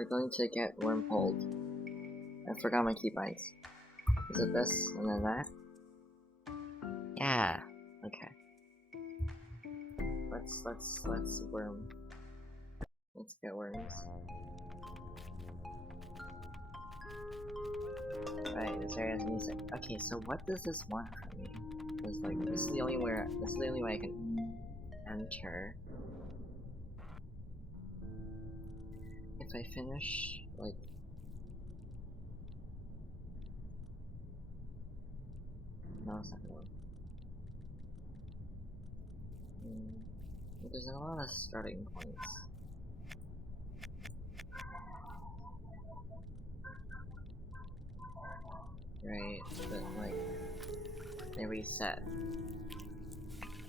we're going to get wormholed. I forgot my keybinds. Is it this and then that? Yeah. Okay. Let's worm. Let's get worms. Right, this area has music. Okay, so what does this want from me? Because like this is the only way I can enter. If I finish like no, it's not gonna work. There's a lot of starting points. Right, but like they reset.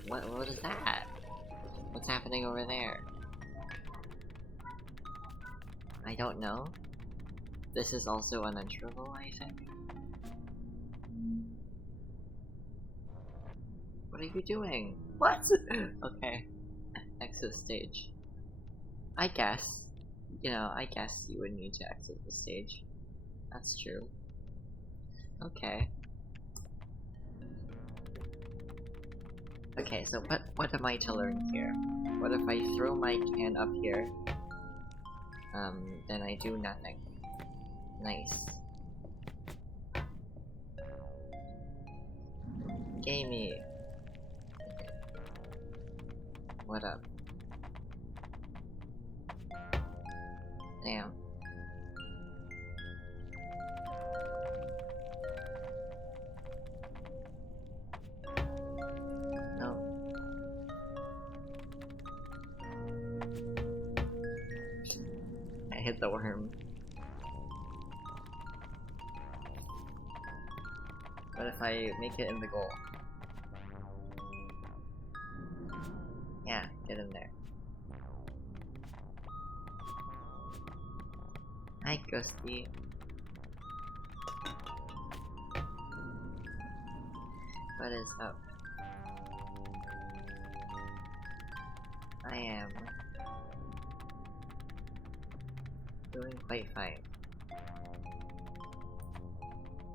What is that? What's happening over there? I don't know. This is also unenterable, I think. What are you doing? What? Okay. Exit stage. I guess. You know, I guess you would need to exit the stage. That's true. Okay. Okay, so what am I to learn here? What if I throw my can up here? Then I do nothing. Nice. Gamey. What up? Damn. No. I hit the worm. What if I make it in the goal? Yeah, get in there. Hi, Ghosty. What is up? I am doing quite fine.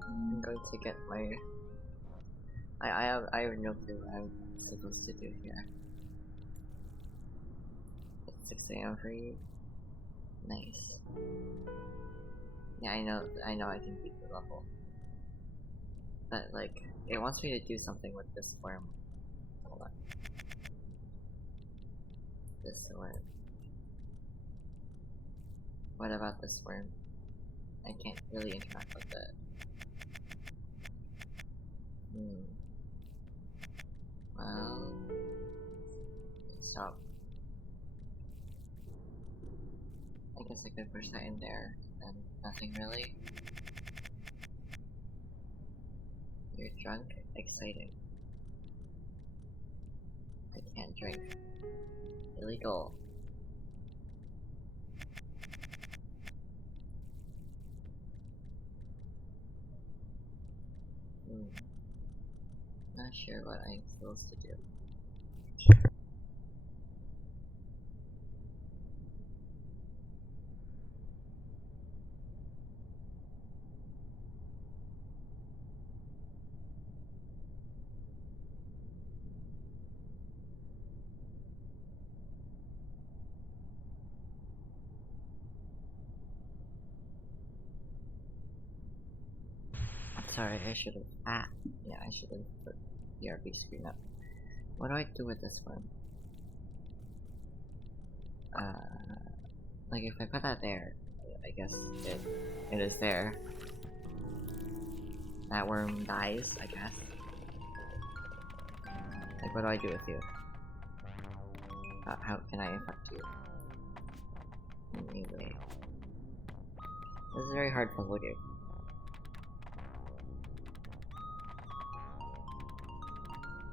I'm going to get my... I have no clue what I'm supposed to do here. It's 6 AM for you? Nice. Yeah, I know I can beat the level. But like, it wants me to do something with this worm. Hold on. This worm. What about this worm? I can't really interact with it. Well... Stop. I guess I could push that in there, and nothing really. You're drunk? Exciting. I can't drink. Illegal. Not sure what I'm supposed to do. Sorry, I should have. Yeah, I should have put the RB screen up. What do I do with this one? Like if I put that there, I guess it is there. That worm dies, I guess. Like, what do I do with you? How can I infect you? Anyway, this is a very hard puzzle game.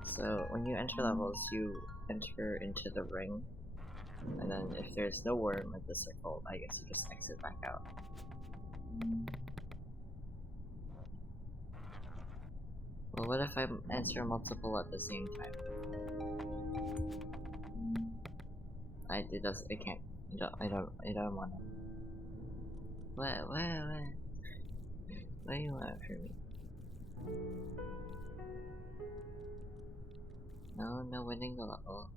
So when you enter levels, you enter into the ring, and then if there's no worm at the circle, I guess you just exit back out. Well, what if I enter multiple at the same time? It can't. I don't wanna. What? What do you want from me? No winning the level.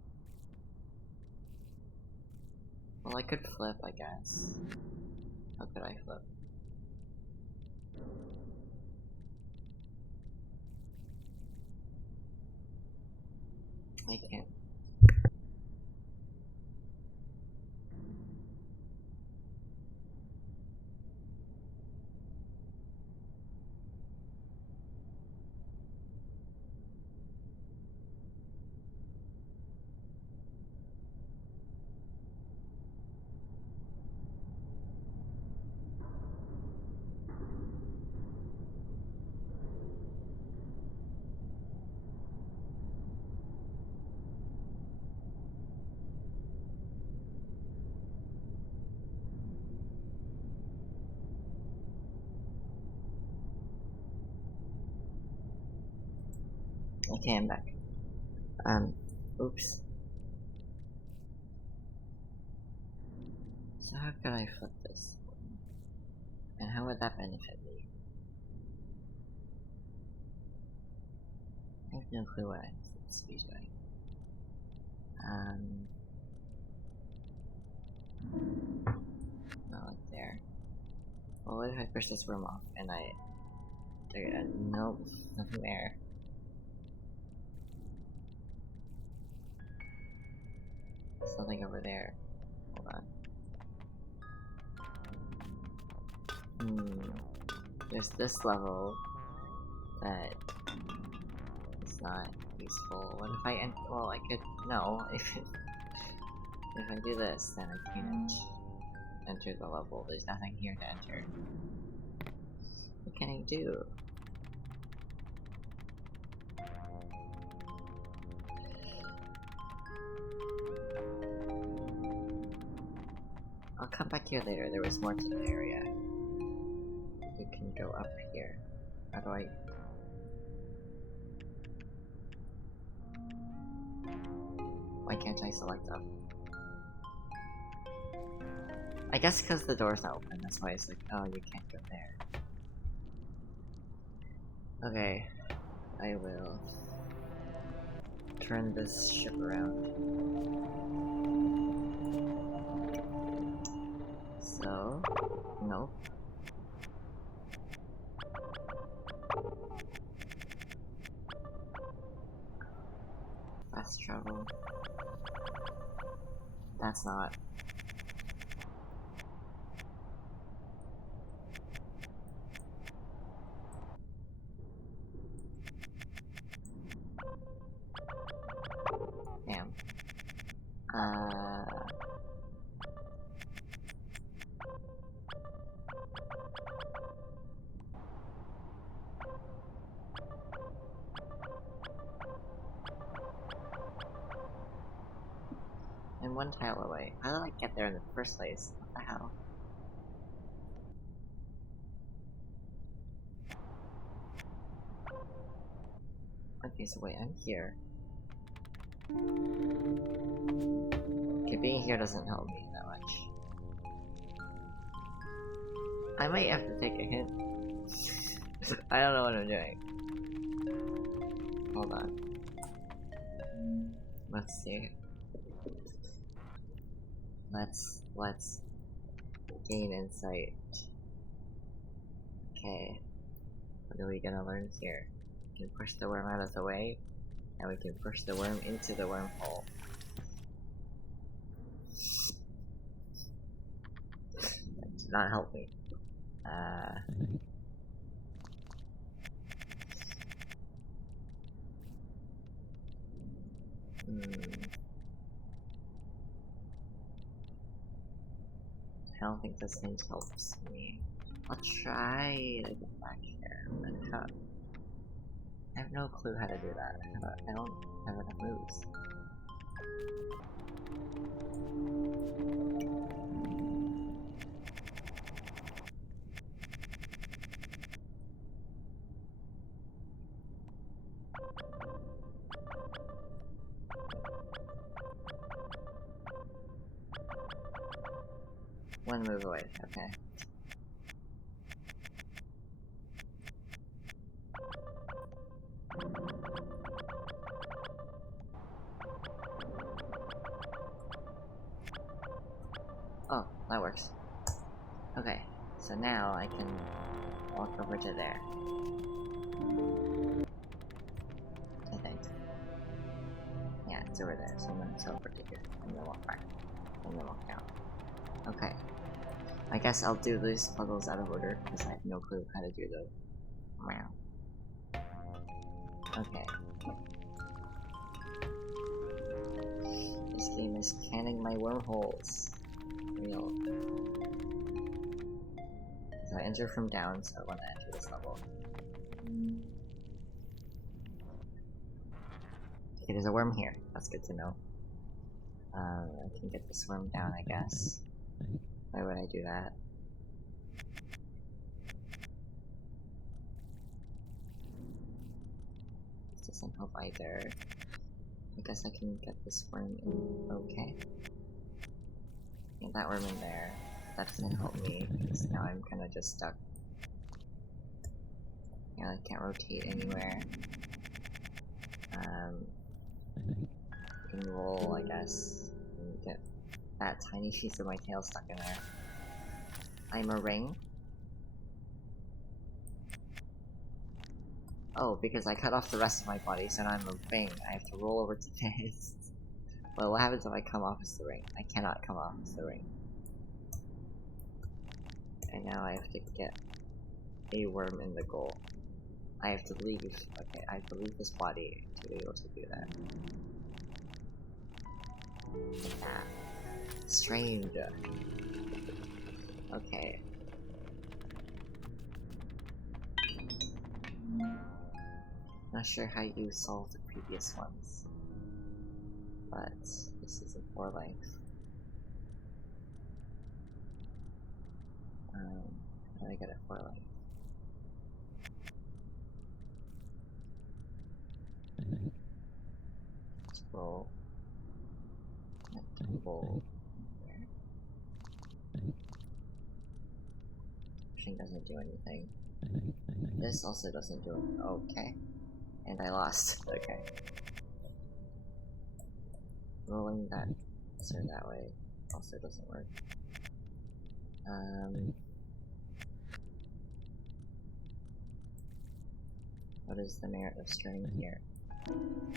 Well, I could flip, I guess. How could I flip? I can't. Okay, I'm back. Oops. So how could I flip this? And how would that benefit me? I have no clue what I'm supposed to be doing. Not like there. Well, what if I push this worm off and nope, nothing there. There's nothing over there. Hold on. There's this level that is not useful. What if I well, I could, no, if I do this, then I can't enter the level. There's nothing here to enter. What can I do? I'll come back here later. There was more to the area. You can go up here. How do I... Why can't I select up? I guess because the door's not open, that's why it's like, oh, you can't go there. Okay, I will turn this ship around. So, nope. Fast travel. That's not. Damn. I'm one tile away. How did I get there in the first place? What the hell? Okay, so wait, I'm here. Okay, being here doesn't help me that much. I might have to take a hint. I don't know what I'm doing. Hold on. Let's see. Let's gain insight. Okay. What are we gonna learn here? We can push the worm out of the way, and we can push the worm into the wormhole. That did not help me. I don't think this hint helps me. I'll try to get back here, but how? I have no clue how to do that. I don't have enough moves. One move away, okay. Okay, so now I can walk over to there. I think. Yeah, it's over there, so I'm gonna teleport to here, and then walk back, and then walk down. Okay. I guess I'll do these puzzles out of order, because I have no clue how to do them. Wow. Okay. This game is canning my wormholes. Real. So I enter from down, so I want to enter this level. Okay, there's a worm here. That's good to know. I can get this worm down, I guess. Why would I do that? This doesn't help either. I guess I can get this worm in. Okay. Get that worm in there. That doesn't help me, because now I'm kinda just stuck. Yeah, I can't rotate anywhere. I can roll, I guess, and get that tiny piece of my tail stuck in there. I'm a ring. Oh, because I cut off the rest of my body, so now I'm a ring. I have to roll over to this. Well, what happens if I come off as the ring? I cannot come off as the ring. And now I have to get a worm in the goal. I have to leave. Okay, I have to leave this body to be able to do that. Yeah. Strange. Okay. Not sure how you solved the previous ones, but this is a 4 life. How do I get a 4 life? Let's roll. Roll. There. Pushing doesn't do anything. This also doesn't do it. Okay. And I lost. Okay. Rolling that this or that way also doesn't work. What is the merit of starting here?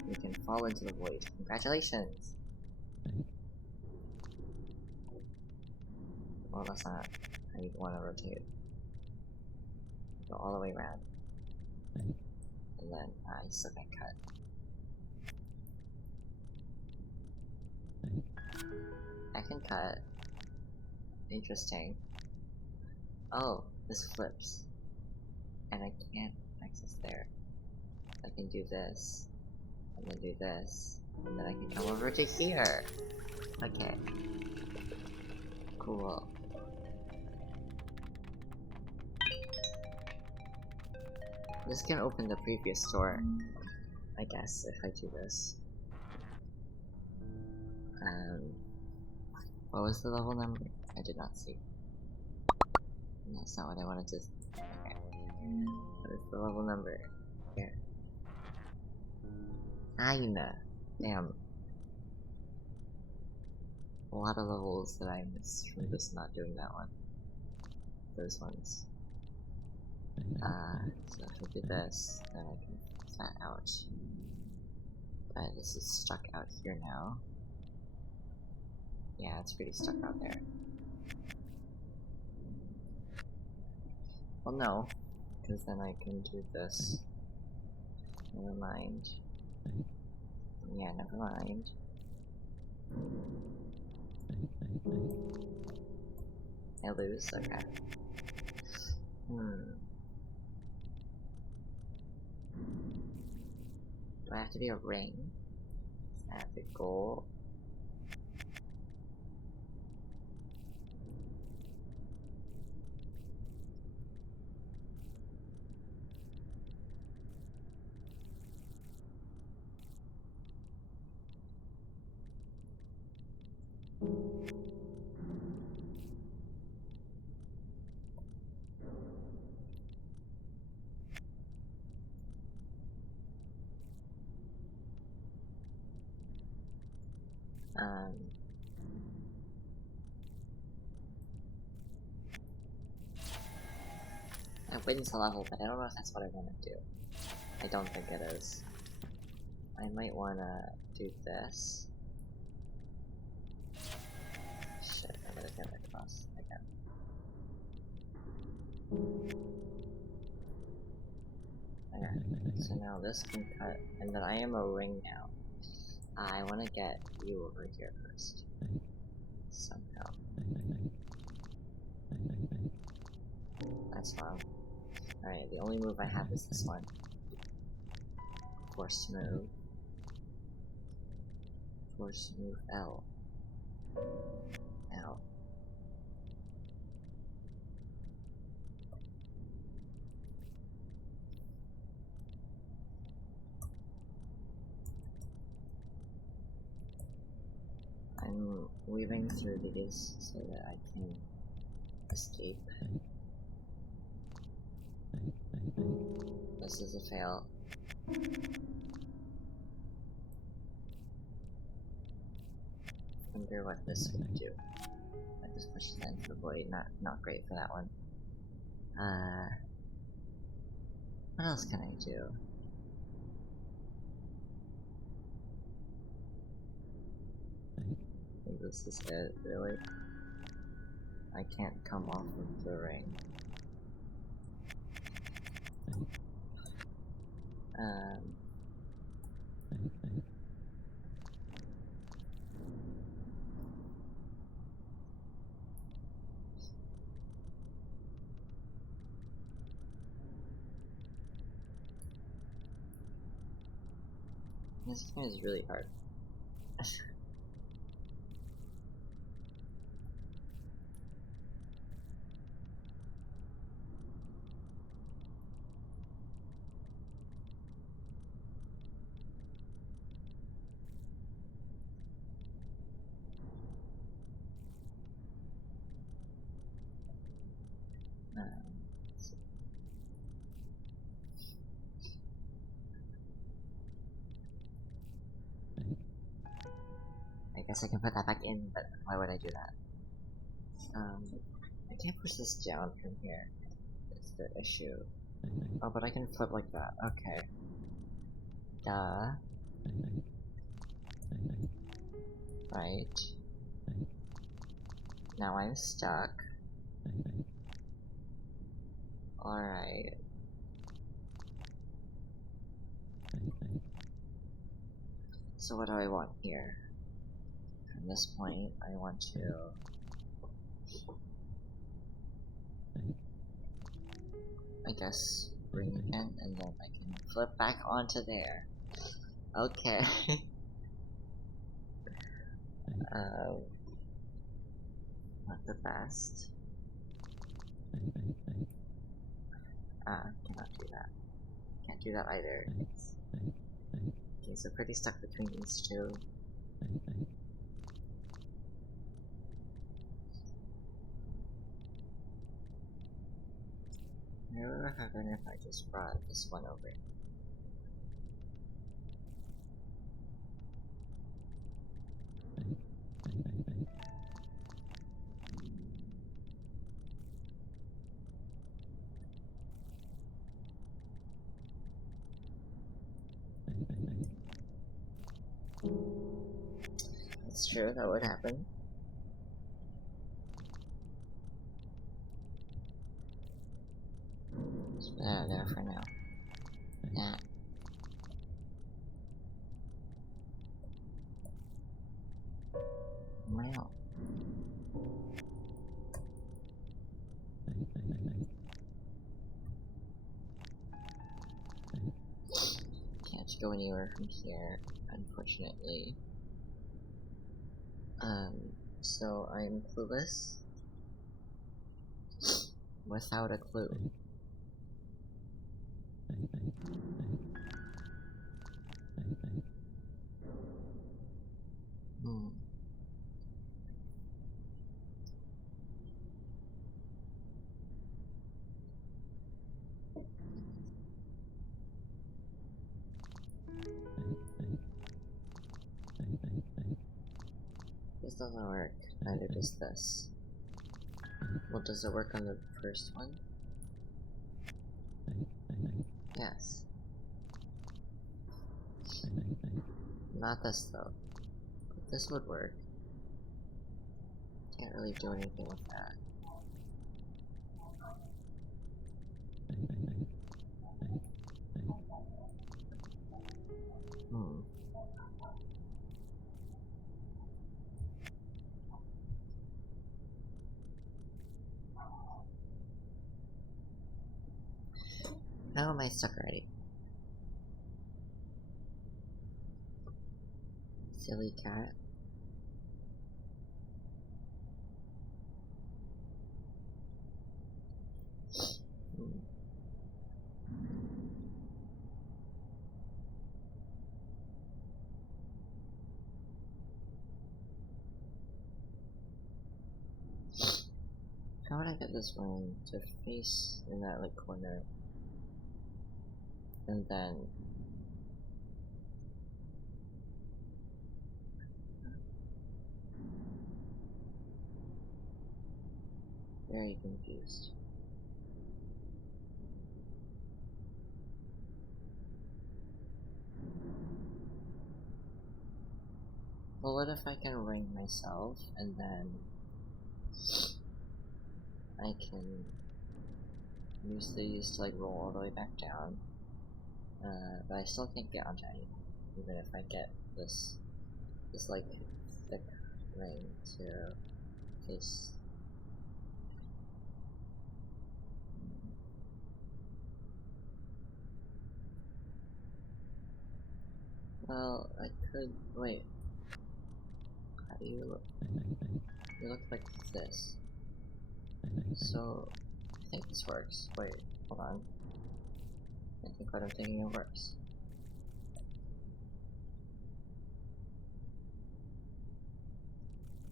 We can fall into the void. Congratulations! Well, that's not how you want to rotate. Go all the way around. And then, I still get cut. I can cut. Interesting. Oh, this flips. And I can't access there. I can do this. And then do this. And then I can come over to here! Okay. Cool. This can open the previous door, I guess, if I do this. What was the level number? I did not see. That's not what I wanted to. Okay. What is the level number? Here. 9! Damn. A lot of levels that I missed from just not doing that one. Those ones. So if I do this, then I can fix that out. But this is stuck out here now. Yeah, it's pretty stuck out there. Well, no, because then I can do this. Never mind. Yeah, never mind. I lose? Okay. Do I have to be a ring? Is that the goal? I wins the level, but I don't know if that's what I want to do. I don't think it is. I might want to do this. Shit, I gotta get across again. Okay, so now this can cut, and then I am a ring now. I want to get you over here first. Somehow. That's wrong. Alright, the only move I have is this one. Force move. Force move L. L. I'm weaving through these so that I can escape. This is a fail. Wonder what this would do. I just pushed that into the void. Not great for that one. What else can I do? I think this is it, really. I can't come off of the ring. This game is really hard. Let's see. I guess I can put that back in, but why would I do that? I can't push this down from here. It's the issue. Oh, but I can flip like that. Okay. Duh. Right. Now I'm stuck. Alright. So what do I want here? From this point, I want to... I guess ring again, and then I can flip back onto there. Okay. Not the best. Cannot do that. Can't do that either. Okay, so pretty stuck between these two. What would happen if I just brought this one over? That's true, that would happen. Just put that there for now. Yeah. Wow. Can't go anywhere from here, unfortunately. So I'm clueless. Without a clue. This doesn't work. Neither does this. Well, does it work on the first one? Yes. Not this though. But this would work. Can't really do anything with that. Hmm. How am I stuck already? Silly cat. Hmm. How would I get this one to face in that like corner? And then very confused. Well, what if I can ring myself and then I can use these to like roll all the way back down? But I still can't get onto anything, even if I get this like thick ring to face. Well, I could wait. How do you look? You look like this. So I think this works. Wait, hold on. I think what I'm thinking it works.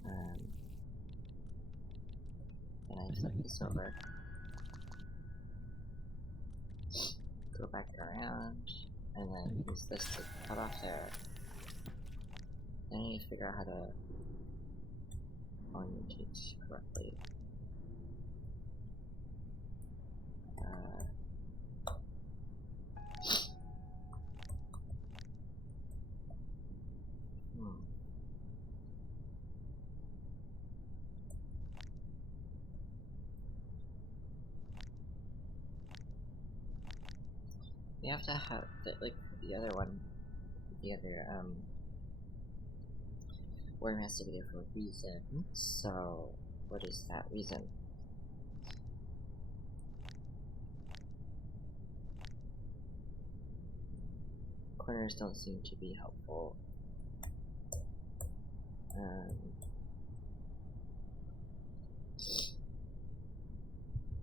Um, and I flip this over. Go back around, and then use this to cut off there. Then I need to figure out how to orientate correctly. Uh, hmm. You have to have the, like the other one, the other worm has to be there for a reason. So what is that reason? Corners don't seem to be helpful.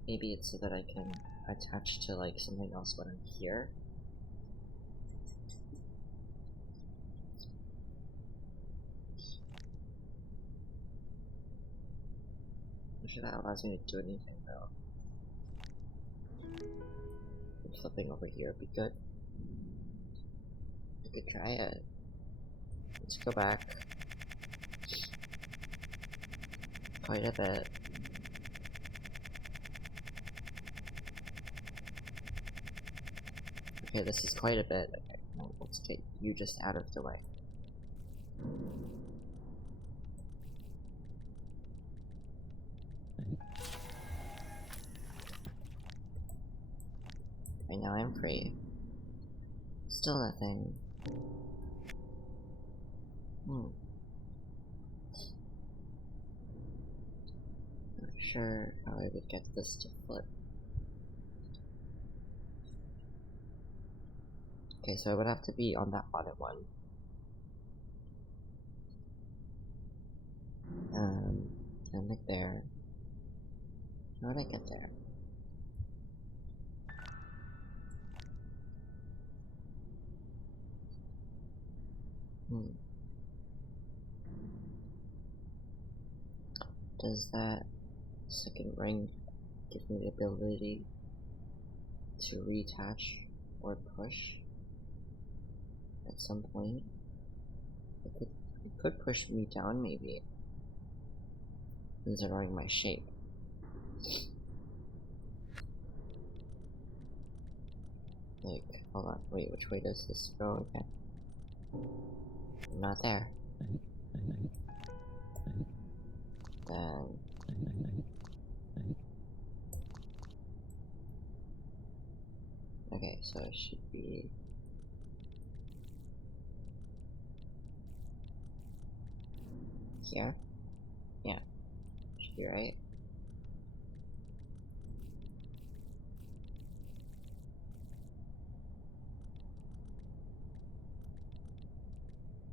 Maybe it's so that I can attach to like something else when I'm here. I'm sure that allows me to do anything though. Flipping over here would be good. I could try it. Let's go back quite a bit. Okay, this is quite a bit. Okay, now let's get you just out of the way. Right now I'm free. Still nothing. Not sure how I would get this to flip. Okay, so I would have to be on that bottom one. And like there. How would I get there? Does that second ring give me the ability to reattach or push at some point? It could push me down maybe, considering my shape. Like, hold on, wait, which way does this go again? I'm not there. Then... Okay, so it should be... here? Yeah, should be right.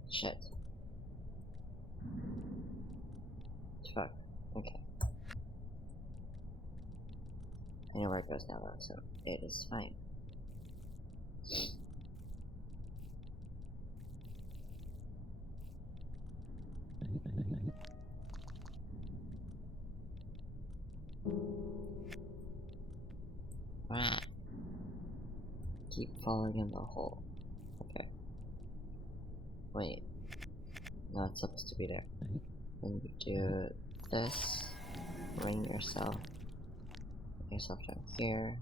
Shit. Fuck. Okay. I know where it goes now though, so it is fine. Ah. Keep falling in the hole. Okay. Wait. No, it's supposed to be there. Then you do this. Ring yourself. Put yourself down here.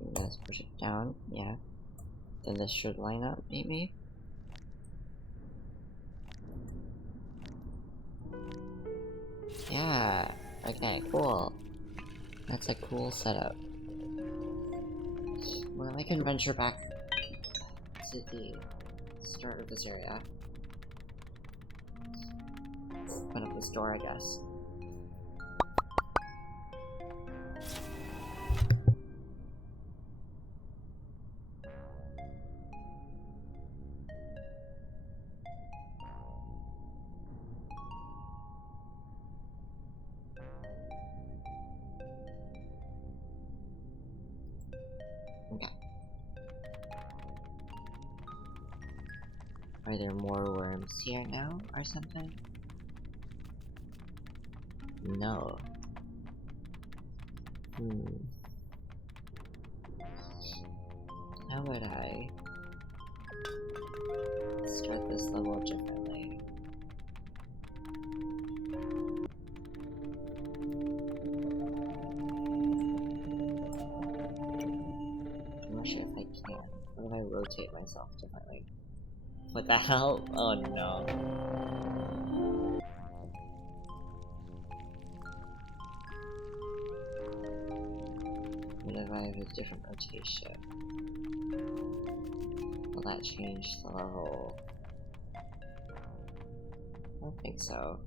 And let's push it down. Yeah. Then this should line up, maybe? Yeah. Okay, cool. That's a cool setup. Well, I can venture back to the start of this area. Open up this door, I guess. Okay. Are there more worms here now, or something? No. How would I start this level differently? I'm not sure if I can. What if I rotate myself differently? What the hell? Oh no. What if I have a different rotation? Will that change the level? I don't think so.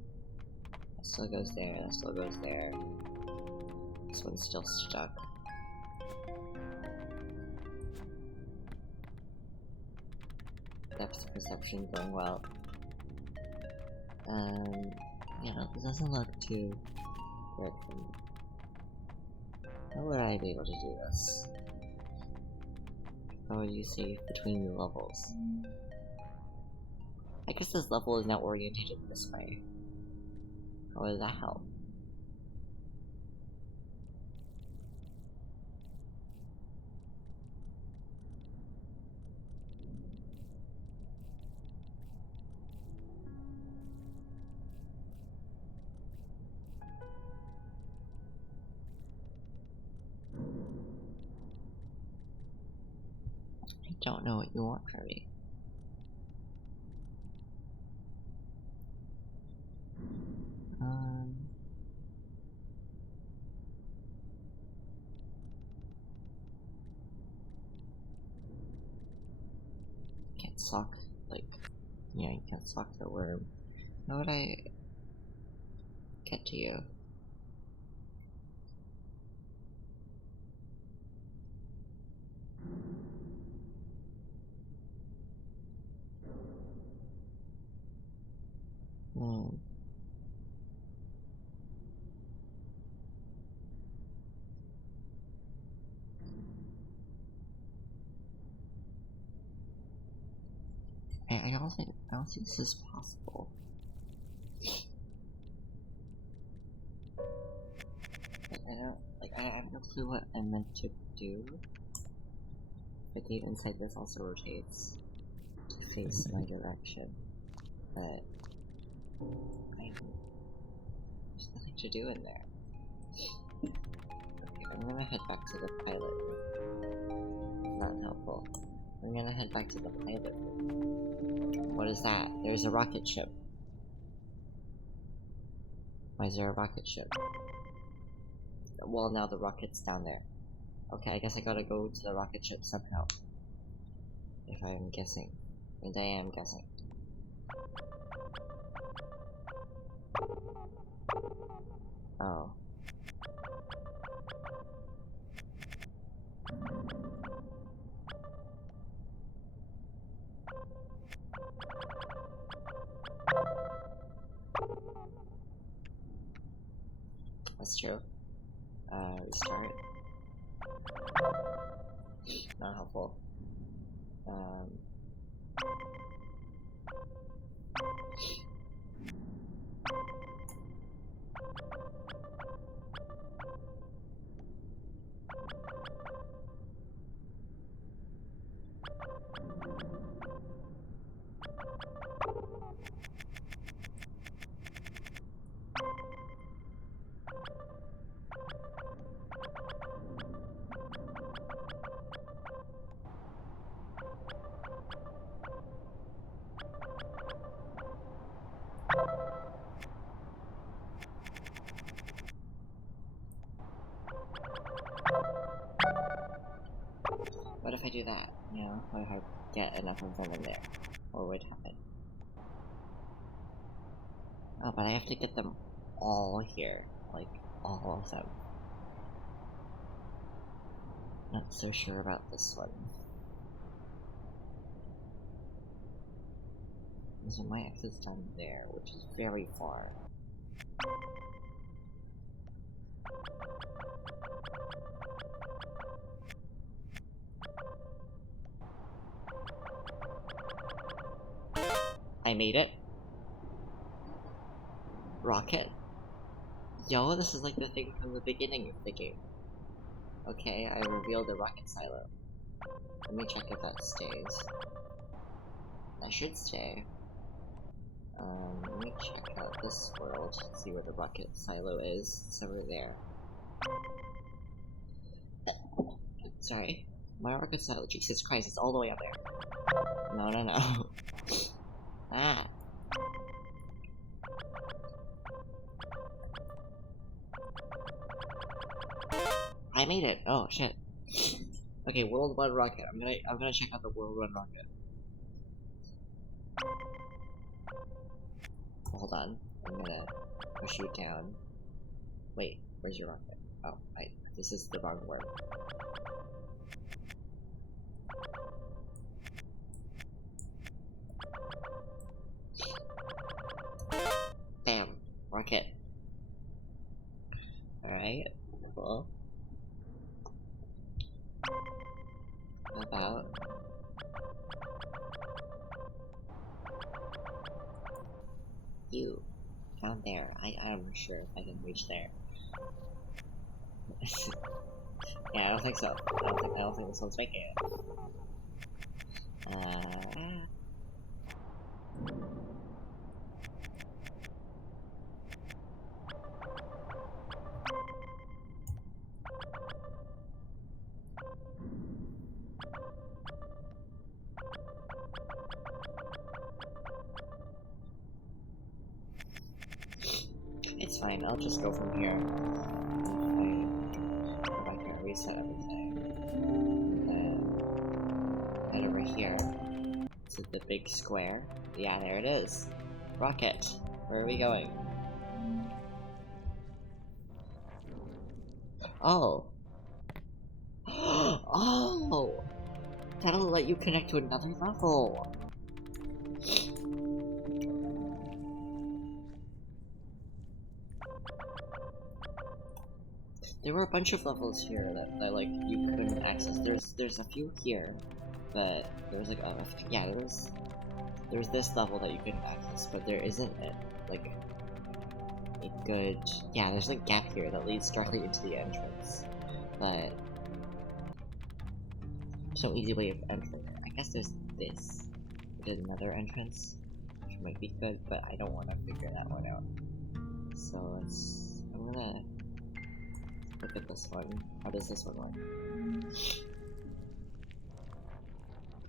That still goes there, that still goes there. This one's still stuck. Depth perception going well. You know, this doesn't look too good for me. How would I be able to do this? How would you say between the levels? I guess this level is not oriented this way. How does that help? I don't know what you want from me. Can't sock, like, yeah, you can't sock the worm. How would I get to you? I don't think this is possible. I have no clue what I'm meant to do. The gate inside this also rotates to face my direction, but there's nothing to do in there. Okay, I'm gonna head back to the pilot. Not helpful. I'm gonna head back to the pilot. What is that? There's a rocket ship. Why is there a rocket ship? Well, now the rocket's down there. Okay, I guess I gotta go to the rocket ship somehow. If I'm guessing. And I am guessing. Oh. That's true. Restart. Not helpful. What if I do that? You know, what if I get enough of them in there? What would happen? Oh, but I have to get them all here. Like, all of them. Not so sure about this one. So my exit's down there, which is very far. I made it. Rocket. Yo, this is like the thing from the beginning of the game. Okay, I revealed the rocket silo. Let me check if that stays. That should stay. Let me check out this world, see where the rocket silo is. It's over there. Sorry. My rocket silo, Jesus Christ, it's all the way up there. No, no, no. Ah. I made it. Oh shit. Okay, World 1 rocket. I'm gonna check out the World 1 rocket. Hold on. I'm gonna push you down. Wait, where's your rocket? Oh, this is the wrong word. Bam. Rocket. Alright, cool. How about... you. Down there. I'm sure if I can reach there. Yeah, I don't think so. I don't think this one's making it. It's fine, I'll just go from here. If I can reset everything. And then head over here to the big square. Yeah, there it is. Rocket. Where are we going? Oh. Oh! That'll let you connect to another level. There were a bunch of levels here that like you couldn't access. There's a few here, but there was like there's this level that you couldn't access, but there isn't like a good there's a gap here that leads directly into the entrance, but there's no easy way of entering it. I guess there's this. There's another entrance, which might be good, but I don't want to figure that one out. So I'm gonna look at this one. How does this one work?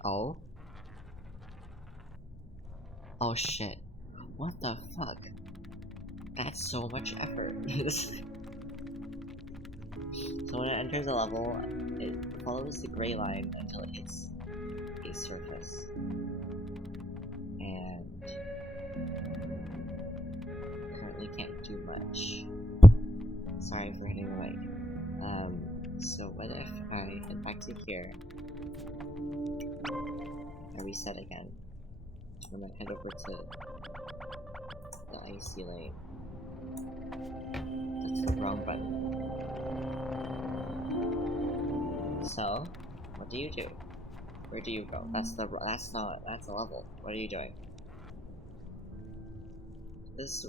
Oh? Oh shit. What the fuck? That's so much effort. So when it enters a level, it follows the gray line until it hits a surface. And currently can't do much. Sorry for hitting the mic. So what if I head back to here? I reset again. I'm gonna head over to the icy lane. That's the wrong button. So, what do you do? Where do you go? That's a level. What are you doing? This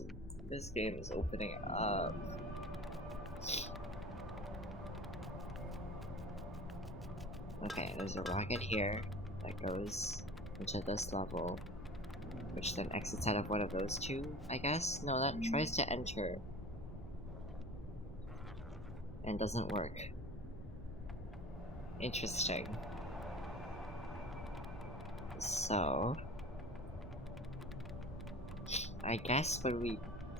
game is opening up. Okay, there's a rocket here that goes into this level, which then exits out of one of those two, I guess? No, that tries to enter and doesn't work. Interesting. So, I guess when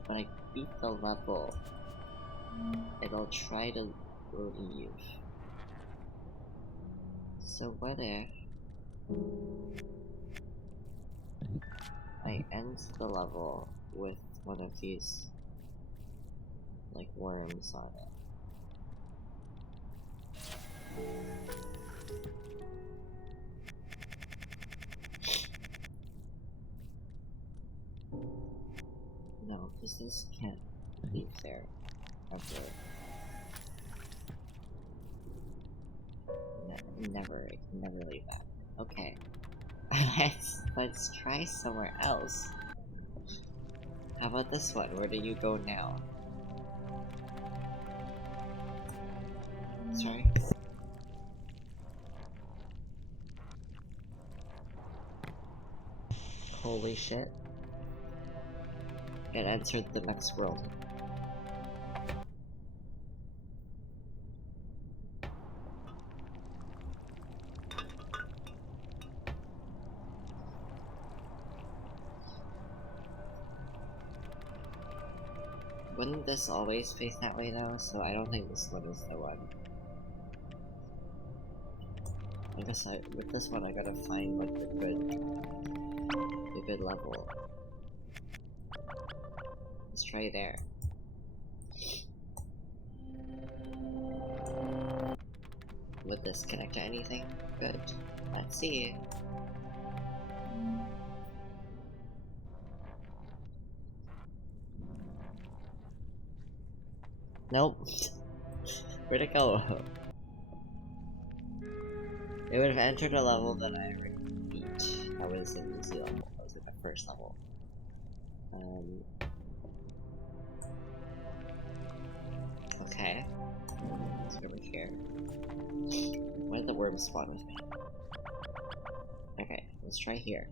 I beat the level, it'll try to leave. So what if I end the level with one of these, like, worms on it? No, because this can't leave there, ever. Never, it can never leave that. Okay. Let's try somewhere else. How about this one? Where do you go now? Sorry? Holy shit. It entered the next world. Wouldn't this always face that way though? So I don't think this one is the one. I guess with this one I gotta find like the good level. Let's try there. Would this connect to anything? Good. Let's see. Nope. Where'd it go? It would have entered a level that I already beat. That was an easy level. That was like the first level. Okay. Let's go over here. Why did the worm spawn with me? Okay, let's try here.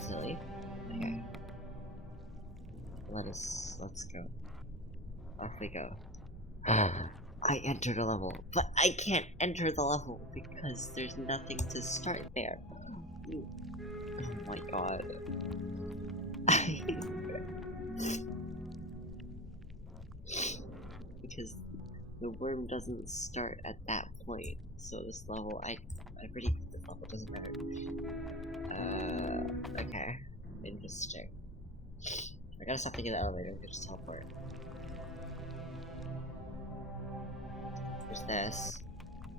Silly. Okay. Let's go. Off we go. I entered a level, but I can't enter the level because there's nothing to start there. Oh my god. Because the worm doesn't start at that point, so this level, I already beat this level, doesn't matter. Okay. Interesting. I gotta stop taking the elevator, I can just teleport. There's this.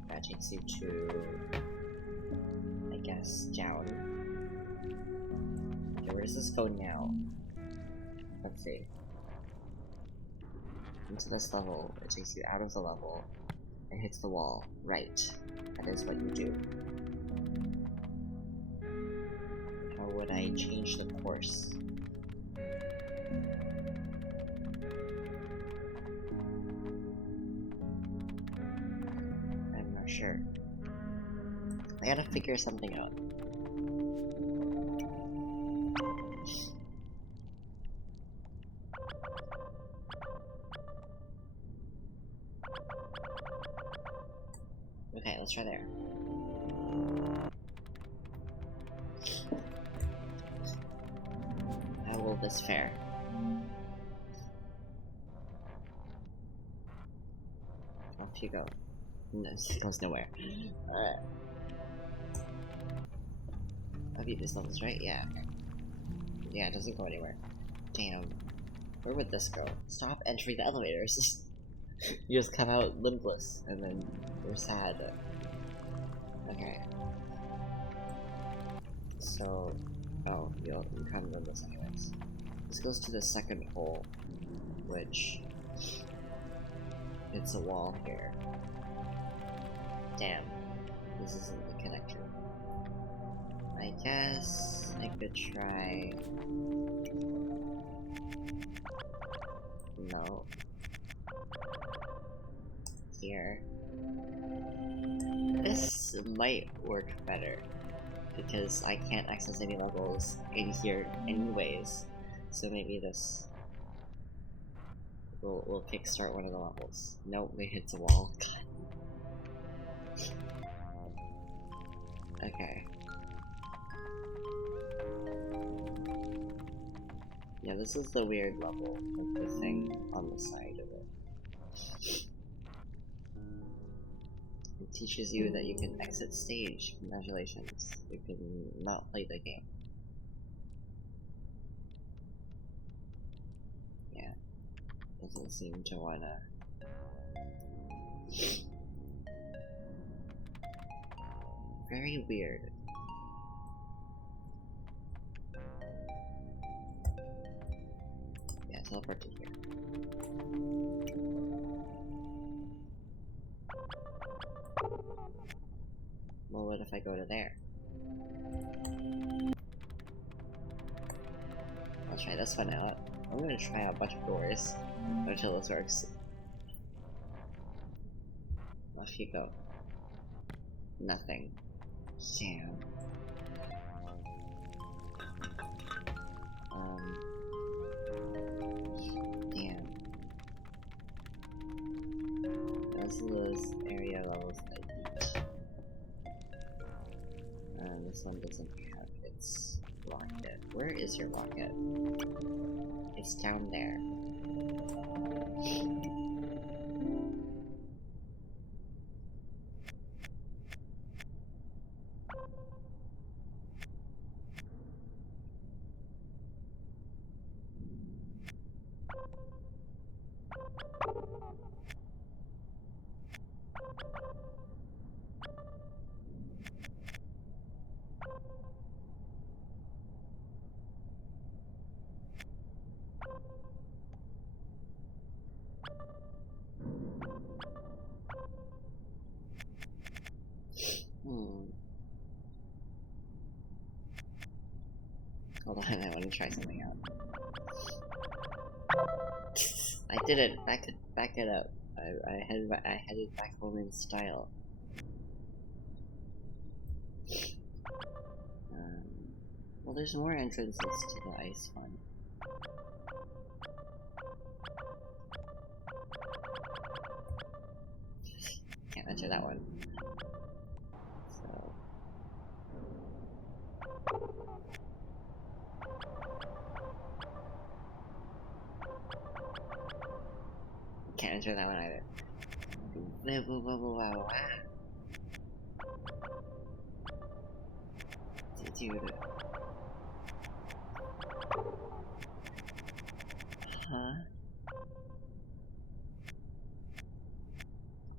That takes you to, I guess, down. Okay, where does this go now? Let's see. Into this level, it takes you out of the level, and hits the wall. Right. That is what you do. How would I change the course? I'm not sure. I gotta figure something out. let's try there. How will this fare? Off you go. No, it goes nowhere. I beat this level's right? Yeah, okay. Yeah, it doesn't go anywhere. Damn. Where would this go? Stop entering the elevators. You just come out limbless, and then you're sad. Okay. So... Oh, you come limbless anyways. This goes to the second hole, which... It's a wall here. Damn. This isn't the connector. I guess I could try... No. Here. This might work better, because I can't access any levels in here anyways, so maybe this will kickstart one of the levels. Nope, it hits a wall. God. Okay. Yeah, this is the weird level with the thing on the side of it. It teaches you that you can exit stage. Congratulations. You can not play the game. Yeah. Doesn't seem to wanna... Very weird. Yeah, teleport to here. Well, what if I go to there? I'll try this one out. I'm gonna try out a bunch of doors until this works. Off you go. Nothing. Damn. Damn. Those are those area levels that I beat. This one doesn't have its rocket. Where is your rocket? It's down there. Hold on, I want to try something out. I did it. Back it up. I headed back home in style. Well, there's more entrances to the ice one. Can't enter that one. So... Can't enter that one either. Dude. Huh?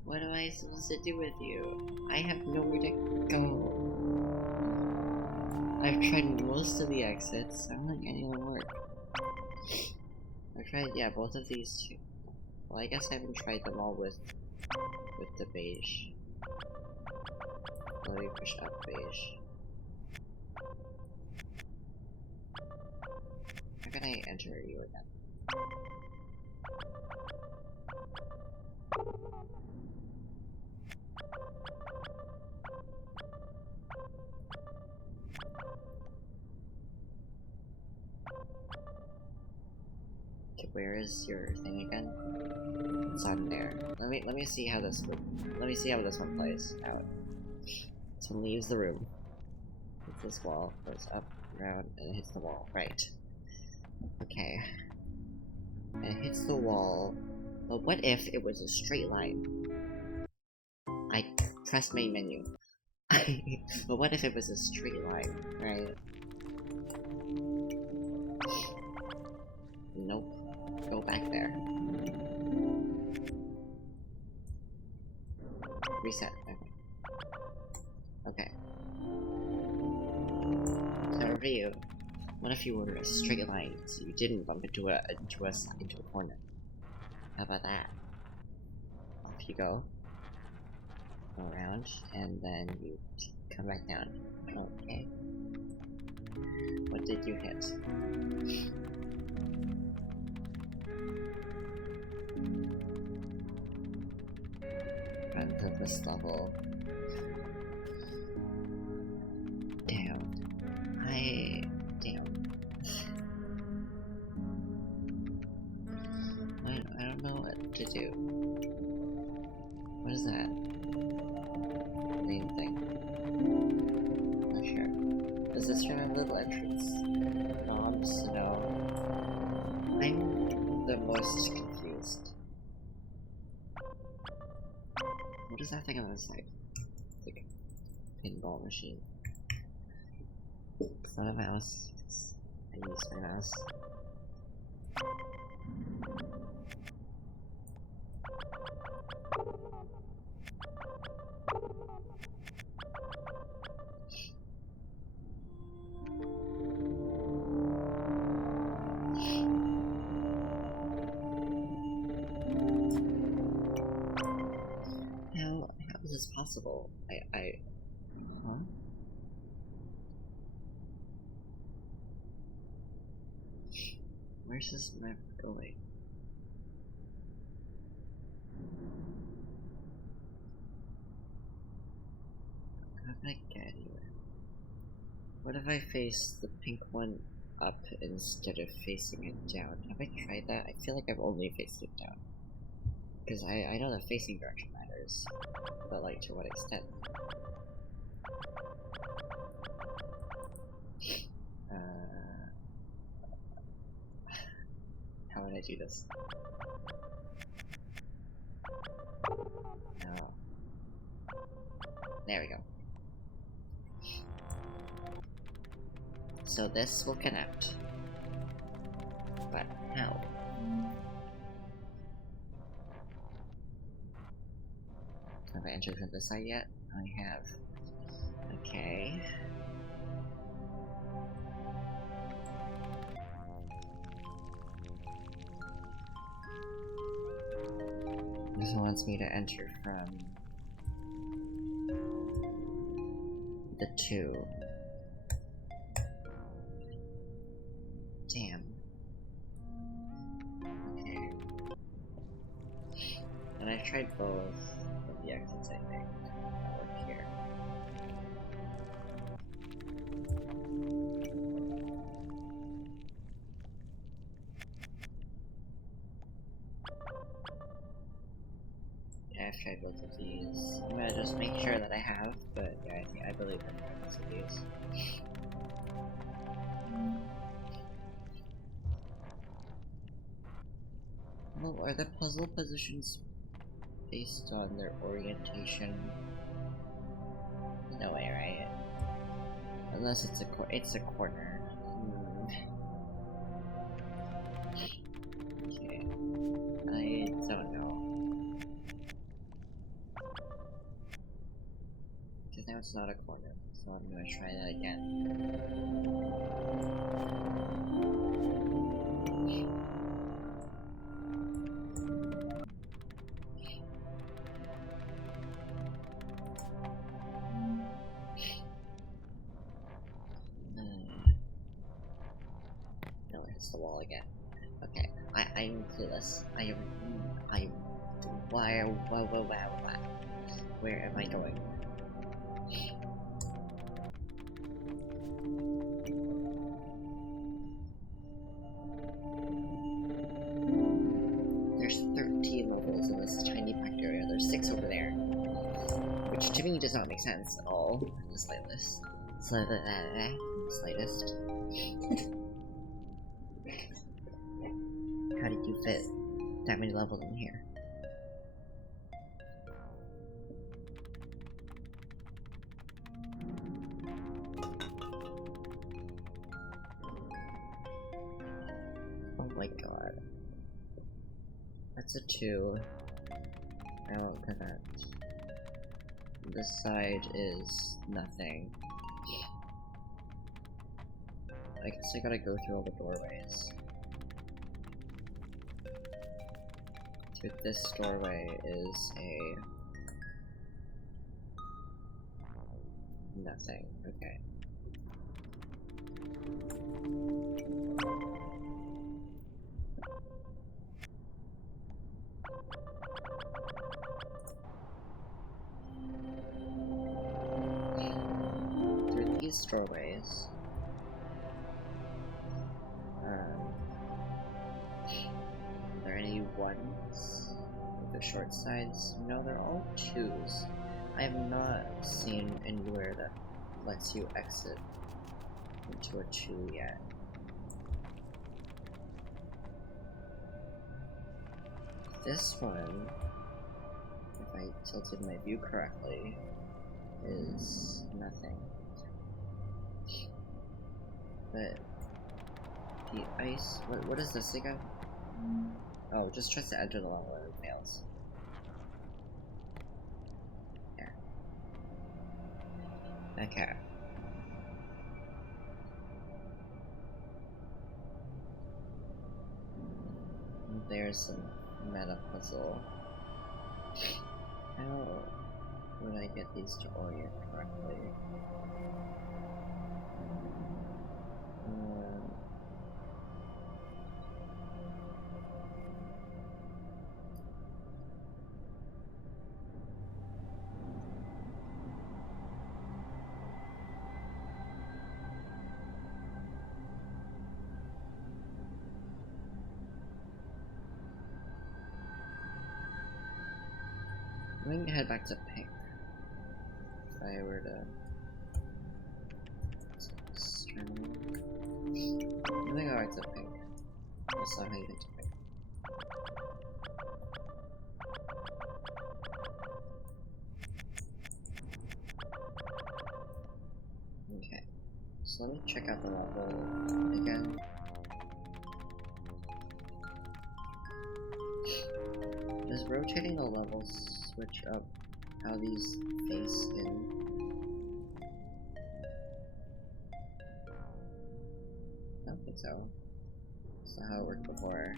What am I supposed to do with you? I have nowhere to go. I've tried most of the exits. I don't think any of them work. I've tried, yeah, both of these two. Well, I guess I haven't tried them all with the beige. Let me push up beige. How can I enter you again? Okay, where is your thing again? It's on there. Let me see how this one plays out. So leaves the room. Hits this wall, goes up, around, and hits the wall. Right. Okay. And it hits the wall. But what if it was a straight line? I pressed main menu. But what if it was a straight line, right? Nope. Go back there. Reset. Okay. Now Ryu, what if you were a straight line so you didn't bump into a corner? How about that? Off you go. Go around, and then you come back down. Okay. What did you hit? Run to this level. Damn. Damn. I don't know what to do. What is that? Main thing. Not sure. Does this remember the entrance? Knobs? No. I'm the most confused. What is that thing on the side? It's like a pinball machine. It's not a mouse. I use my mouse. How is this possible? Huh? Where's this map going? How can I get anywhere? What if I face the pink one up instead of facing it down? Have I tried that? I feel like I've only faced it down. Because I know that facing direction matters, but like to what extent? How would I do this? No. There we go. So this will connect. But how? Have I entered from this side yet? I have. Okay. This wants me to enter from the 2. Damn. Okay. And I tried both of the exits, I think. That work here. Yeah, I've tried both of these. I'm gonna just make sure that I have, but yeah, I believe I've tried both of these. Well, are the puzzle positions based on their orientation? No way, right? Unless it's a corner. Okay. I don't know. Because now it's not a corner, so I'm gonna try that again. No, it hits the wall again. Okay, I'm clueless. Why? Where am I going? There's 13 levels in this tiny packed area. There's 6 over there. Which to me does not make sense at all. The slightest. Slightest. How did you fit that many levels in here? Oh my god. That's a 2. I won't connect. This side is nothing. I guess I gotta go through all the doorways. Through this doorway is a... nothing. Okay. Through these doorways... are there any 1s? With the short sides? No, they're all 2s. I have not seen anywhere that lets you exit into a 2 yet. This one, if I tilted my view correctly, is nothing. But the ice, what is this again? Oh, just tries to enter the level and it fails. Yeah. Okay. There's a meta puzzle. How would I get these to orient correctly? I'm going to head back to pink. If I were to... I'm gonna go back to pink. That's not how you get to pink. Okay. So let me check out the level again. Does rotating the levels switch up how these face in? I don't think so. That's not how it worked before.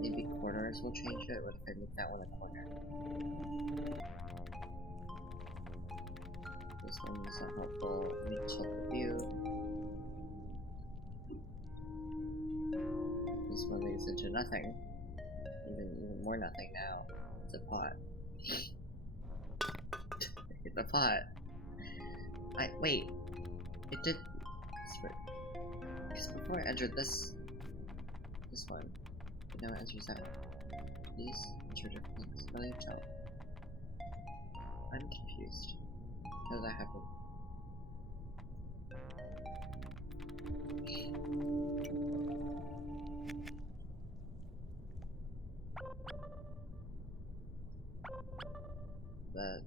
Maybe corners will change it. What if I make that one a corner? This one is not helpful. Let me tilt the view. This one leads into nothing. Even more nothing now. It's a pot. Hit the pot. Wait. It did. Because before I entered this one, it now enters that. These enter different things. How do you tell? I'm confused. How did that happen?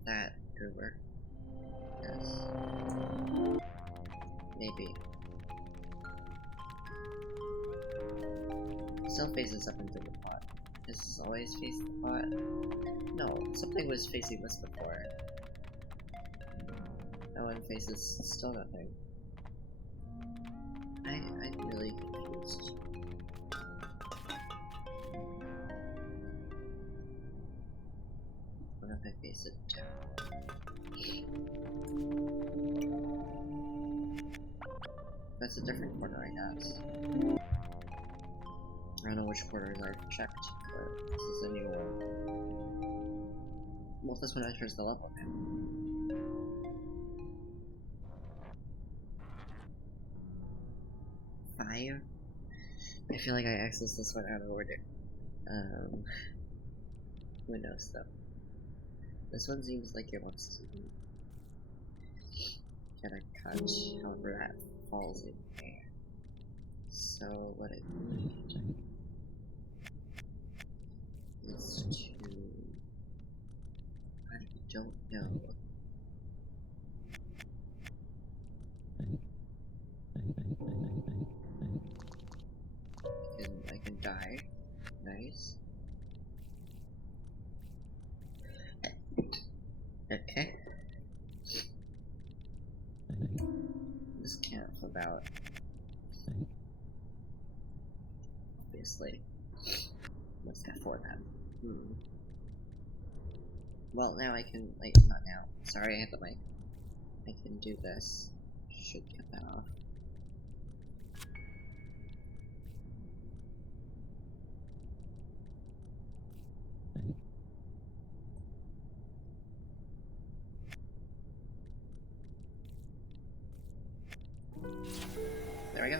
That could work. Yes. Maybe. Still faces up into the pot. Does this always face the pot? No, something was facing this before. No one faces still nothing. I'm really confused. What if I face it down? That's a different corner, I guess. I don't know which corners I've checked, but this is a new one. Well, this one enters the level now. Five? I feel like I accessed this one out of order. Who knows though. This one seems like it wants to get a cut, however that falls in there. So what I need is to... I don't know. I can die. Nice. Okay. This can't flip out. Obviously. Let's get for that. Well, now I can, like, not now. Sorry, I hit the mic. I can do this. Should cut that off. There we go.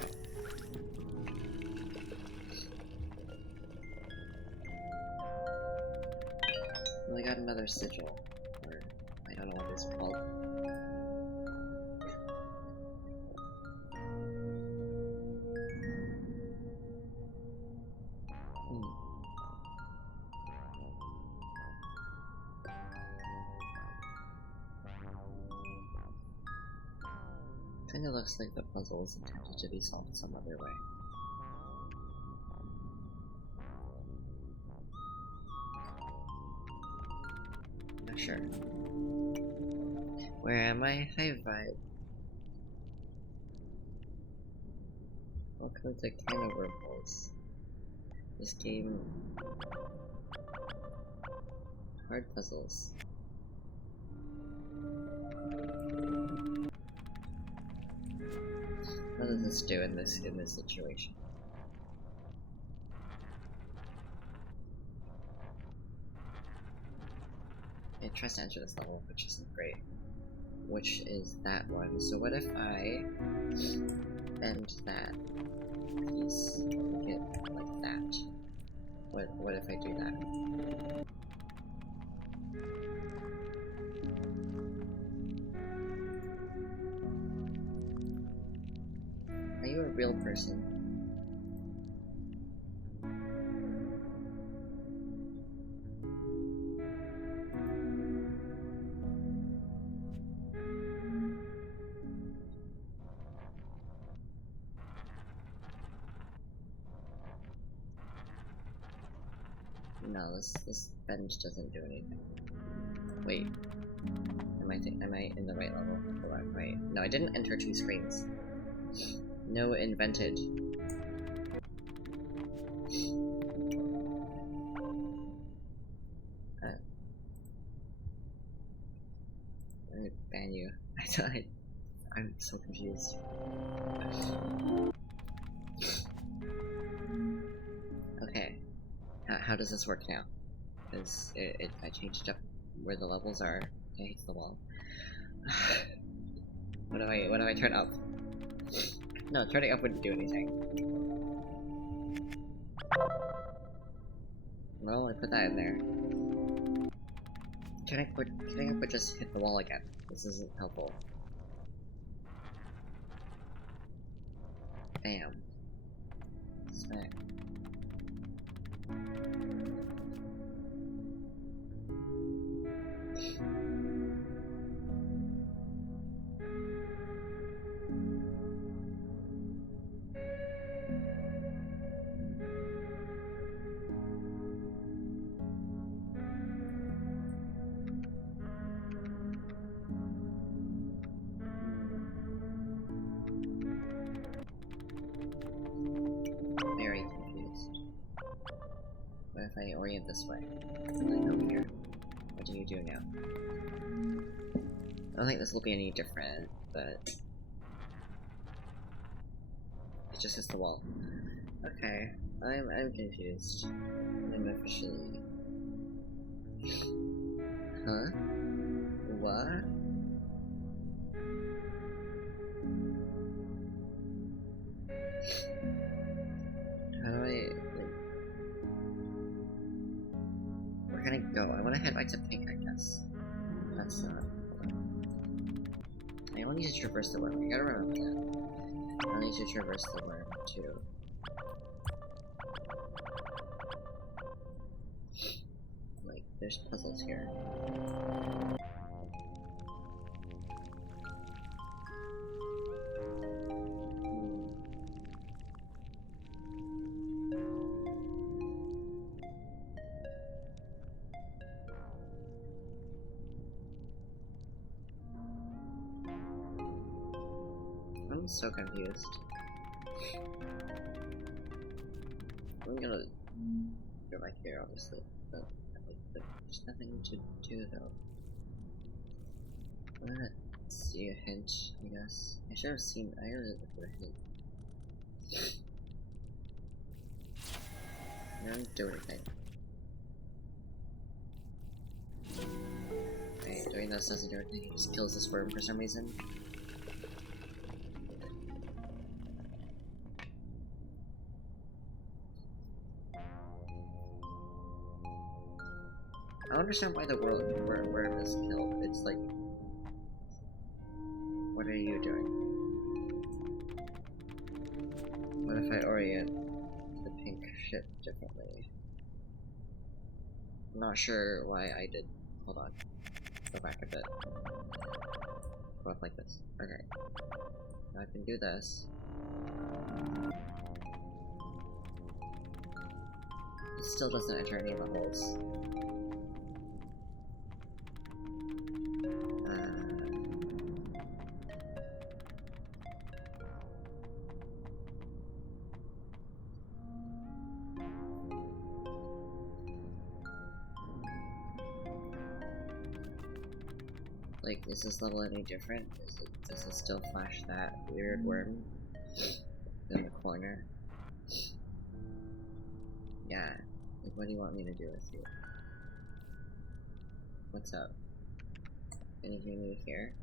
Well, I got another sigil. Or, I don't know what this is called. Kinda looks like the puzzle is intended to be solved some other way. Not sure. Where am I? High vibe. Welcome to Kind of Wormholes. This game... Hard puzzles. What does this do in this situation? It tries to enter this level, which isn't great. Which is that one. So what if I bend that piece, make it like that? What if I do that? Are you a real person? No, this bench doesn't do anything. Wait. Am I in the right level? Hold on, wait. No, I didn't enter 2 screens. No invented. Let me ban you. I'm so confused. Okay. How does this work now? Because I changed up where the levels are. I hate the wall. What do I turn up? No, turning up wouldn't do anything. Well, I put that in there. Turning up would just hit the wall again. This isn't helpful. Bam. Smack. Very confused. What if I orient this way? Like over here? What do you do now? I don't think this will be any different, but... It just hits the wall. Okay, I'm confused. I'm officially... Huh? What? How do I... like... Where can I go? I wanna head back to pink, I guess. to traverse the worm. I gotta remember that. I need to traverse the worm too. Like, there's puzzles here. I'm so confused. I'm gonna go back here, obviously, but there's nothing to do though. I'm gonna see a hint, I guess. I should have seen. I really look for a hint. I don't do anything. Okay, doing this doesn't do anything. It just kills this worm for some reason. I don't understand why the worm is killed. It's like, what are you doing? What if I orient the pink shit differently? I'm not sure why I did. Hold on. Go back a bit. Go up like this. Okay. Now I can do this. It still doesn't enter any of the holes. Like, is this level any different? Does it still flash that weird worm in the corner? Yeah. Like, what do you want me to do with you? What's up? Anything new here?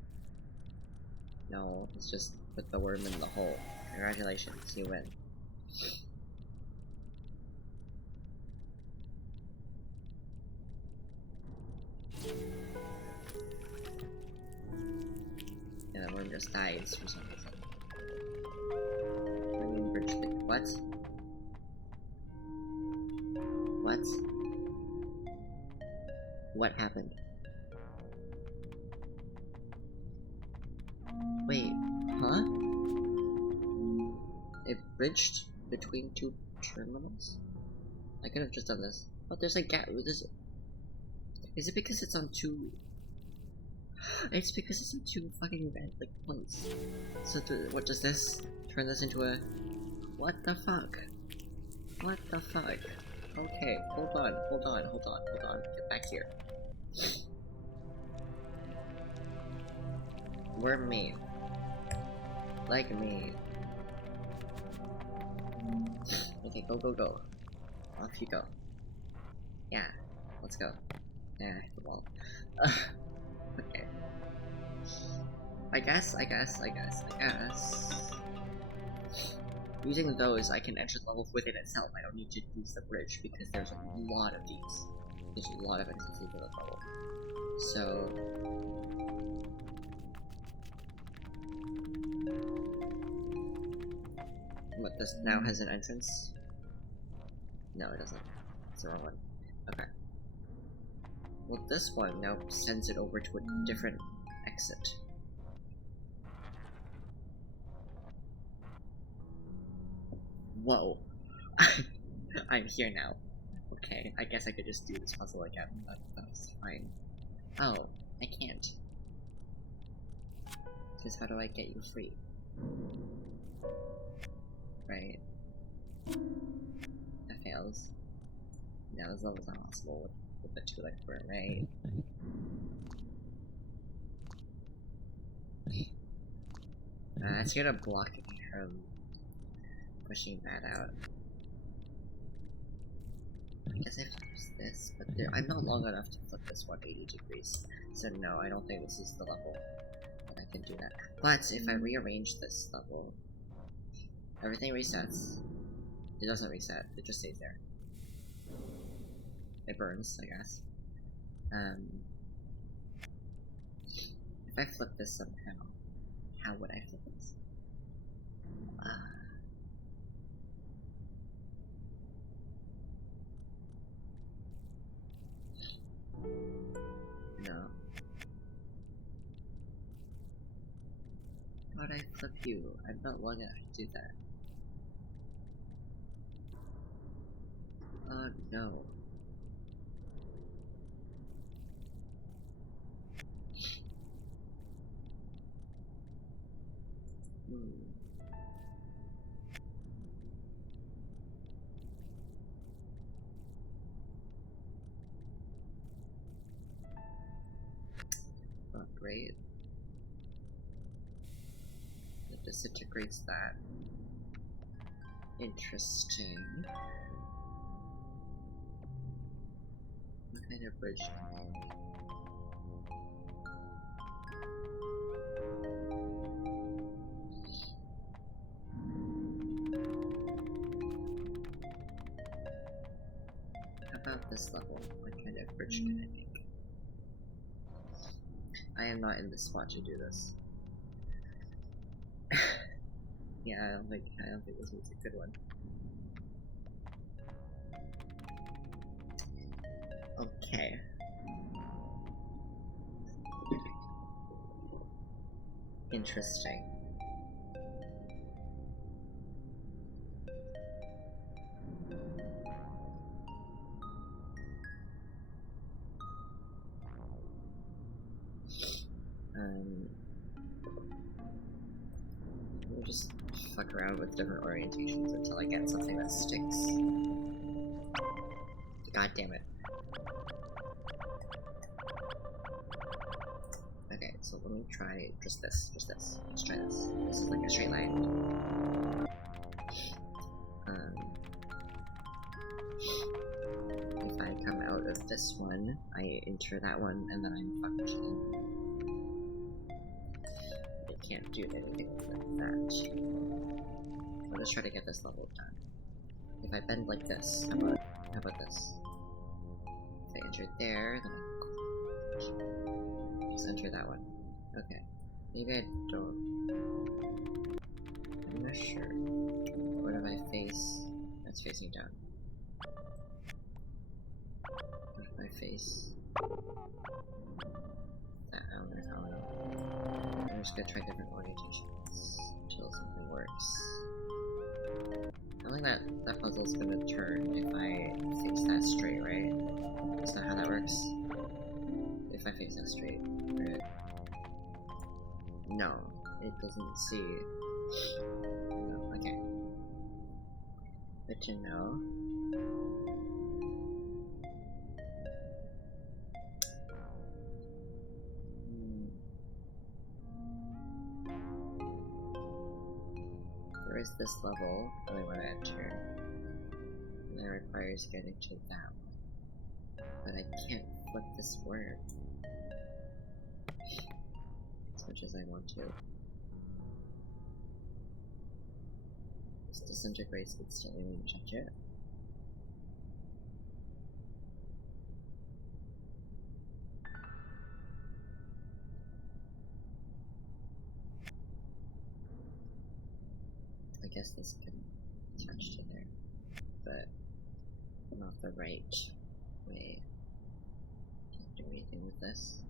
No, let's just put the worm in the hole. Congratulations, you win. Yeah, the worm just dies for some reason. What? What? What happened? Wait, huh? It bridged between two terminals? I could have just done this. Oh, there's a gap. Is it because it's on two? It's because it's on two fucking red, like, points. So, what does this turn this into a? What the fuck? What the fuck? Okay, hold on. Get back here. Worm me. Like me. Okay, go. Off you go. Yeah, let's go. Yeah, the wall. Okay. I guess. Using those, I can enter the level within itself. I don't need to use the bridge because there's a lot of these. There's a lot of entrances to the level. So... What, this now has an entrance? No, it doesn't. It's the wrong one. Okay. Well, this one now sends it over to a different exit. Whoa. I'm here now. Okay, I guess I could just do this puzzle again. That's fine. Oh, I can't. Because how do I get you free? Right. That fails. Now this level's not possible with the two-leg worm, right? It's gonna block me from pushing that out. I guess I have to use this, but I'm not long enough to flip this 180 degrees. So no, I don't think this is the level that I can do that. But if I rearrange this level, everything resets. It doesn't reset, it just stays there. It burns, I guess. If I flip this somehow, How would I flip this? No. How'd I flip you? I'm not long enough to do that. Oh no. Not great. It disintegrates that. Interesting. What kind of bridge can I make? How about this level? What kind of bridge can I make? I am not in the spot to do this. Yeah, I don't think this was a good one. Okay. Interesting. We'll just fuck around with different orientations until I get something that sticks. God damn it. Okay, so let me try just this. Let's try this. This is like a straight line. If I come out of this one, I enter that one, and then I'm fucked. I can't do anything with that. I'll just try to get this level done. If I bend like this, how about this? If I enter there, then I just enter that one. Okay. Maybe I don't. I'm not sure. What if I face? That's facing down. What if I face? That, I don't know. I'm just gonna try different orientations until something works. I don't think that puzzle's gonna turn if I face that straight, right? Is that how that works? If I face that straight, right? No, it doesn't see. No, okay. Good to know. There is this level that I want to enter, and that requires getting to that one. But I can't flip this worm as much as I want to. This disintegrates instantly when you touch it. I guess this can attach to there, but not the right way. Can't do anything with this.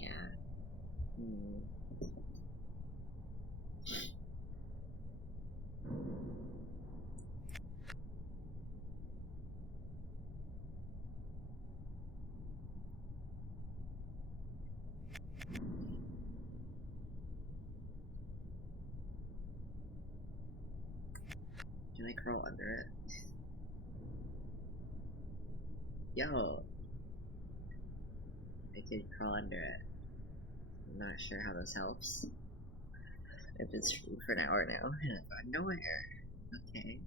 Yeah. Can I crawl under it? Yo! I did crawl under it. I'm not sure how this helps. I've been streaming for an hour now, and I've gone nowhere. Okay.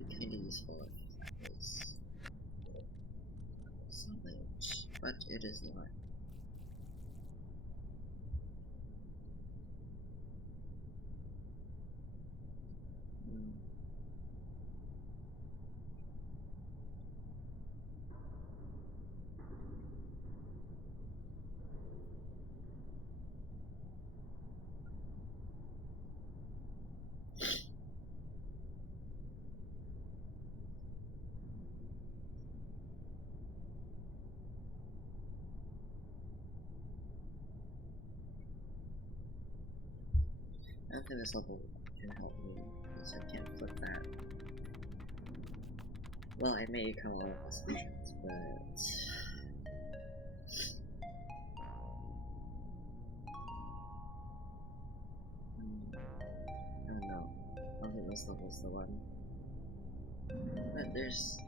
It'd be kinda useful if that was solid, but it is not. I don't think this level can help me, because I can't flip that. Well, I may come all of the solutions, but... I don't know. I don't think this level's the one. But there's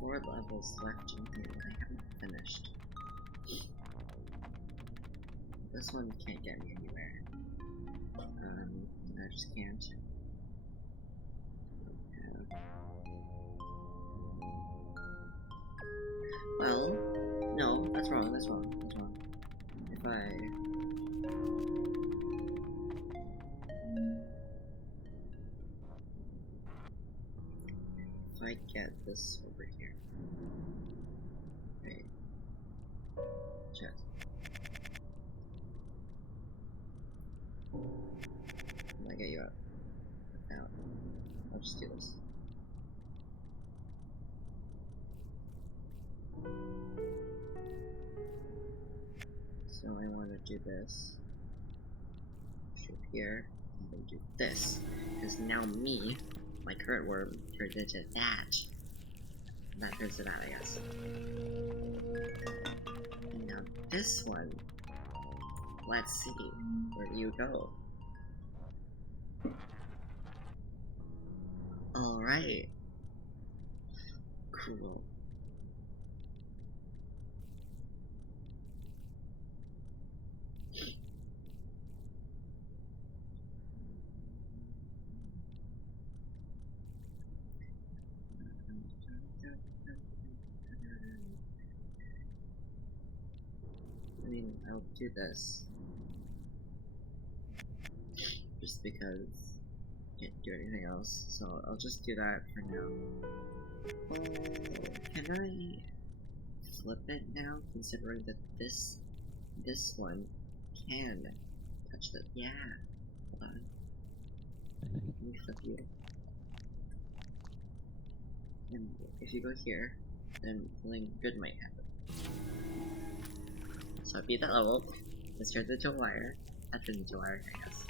4 levels left in here that I haven't finished. This one can't get me anywhere. I just can't. Yeah. Well, no, that's wrong, that's wrong, that's wrong. If I get this over here. Wait. Check. I'm gonna get you up. Out. I'll just do this. So I want to do this. Shoot here, and then do this. Because now me, my current worm, turns into that. And that turns to that, I guess. And now this one. Let's see. Where do you go? Alright. Cool. I mean, I'll do this. Just because I can't do anything else, so I'll just do that for now. Oh, can I flip it now, considering that this one can touch the— yeah. Hold on. Let me flip you. And if you go here, then something good might happen. So I beat that level. This turns into a wire. That turns into a wire, I guess.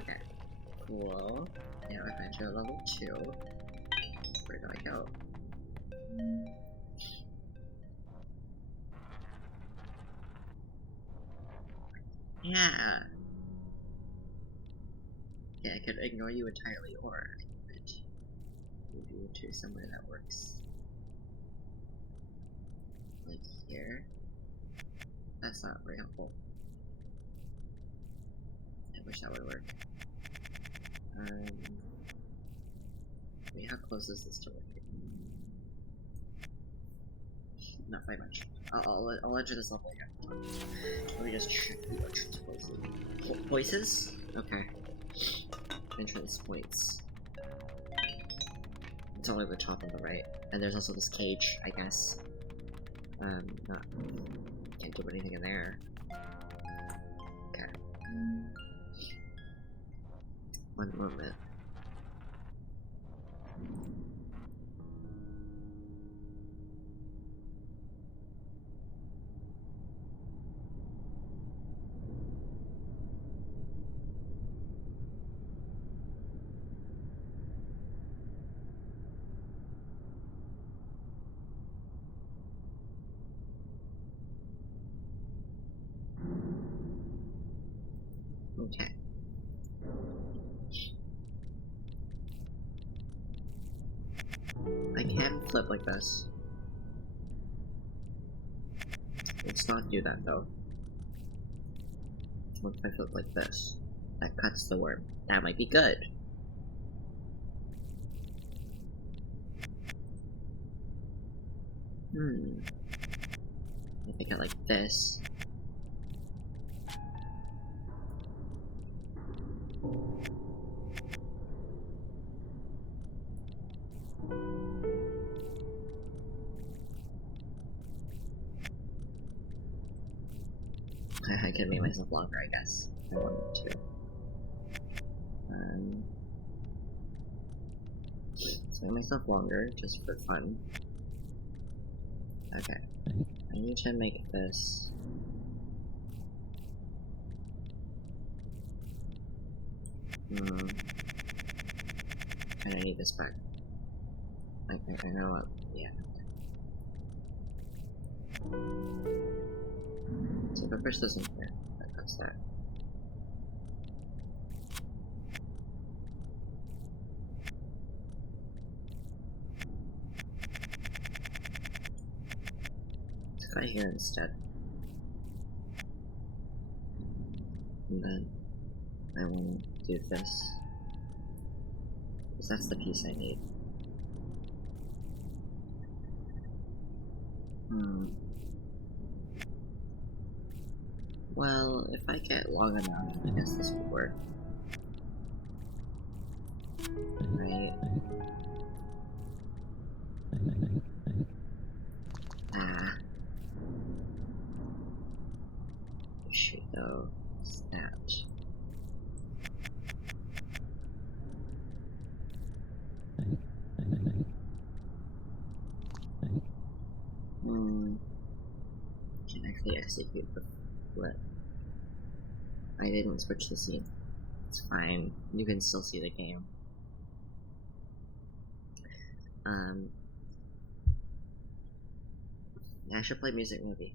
Okay. Cool. Now if I enter level 2, where do I go? Yeah! Yeah, I could ignore you entirely, or I could move you to somewhere that works. Like here. That's not very helpful. I wish that would work. Wait, how close is this to working? Not by much. I'll enter this level again. Let me just check the entrance places. Okay. Entrance points. It's only the top and the right. And there's also this cage, I guess. Can't do anything in there. Okay. One moment. Okay. I can flip like this. Let's not do that though. What if I flip like this? That cuts the worm. That might be good. If I get like this. could make myself longer, I guess, if I wanted to. Let's make myself longer, just for fun. Okay. I need to make this... I need this back. I know what... yeah. So if I push this in here, that's that. Let's try here instead. And then I want to do this. Because that's the piece I need. Well, if I get long enough, I guess this would work. Right? Ah. Should go. Snapped. Can actually execute the flip. I didn't switch the scene. It's fine. You can still see the game. Yeah, I should play music movie.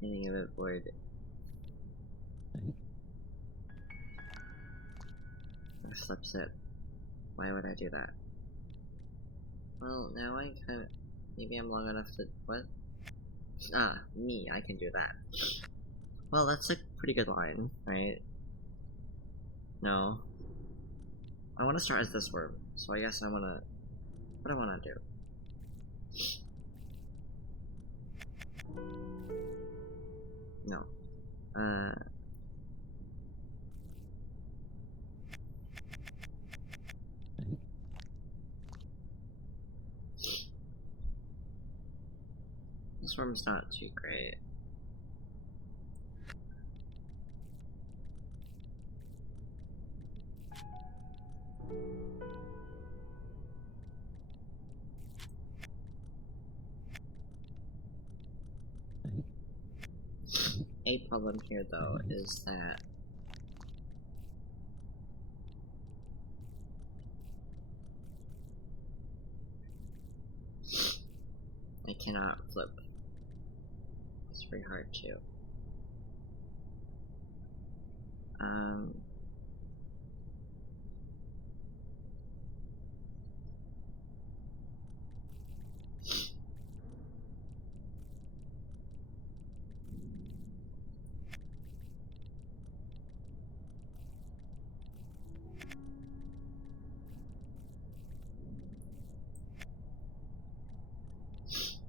Getting a bit bored. Or slips it. Why would I do that? Well, now I kind of... maybe I'm long enough to... what? Ah, me, I can do that. Well, that's a pretty good line, right? No. I want to start as this worm, so I guess I want to... what do I want to do? No. This worm's not too great. A problem here, though, is that I cannot flip. It's very hard to.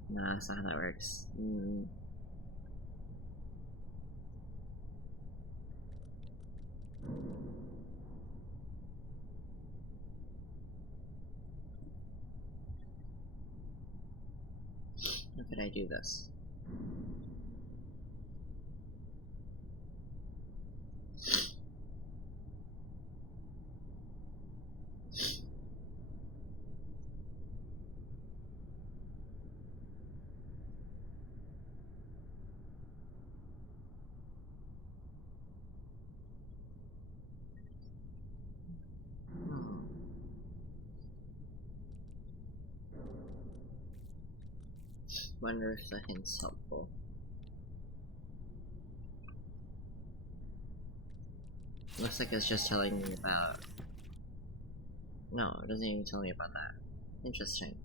Nah, that's not how that works. How could I do this? Wonder if the hint's helpful. Looks like it's just telling me about... no, it doesn't even tell me about that. Interesting.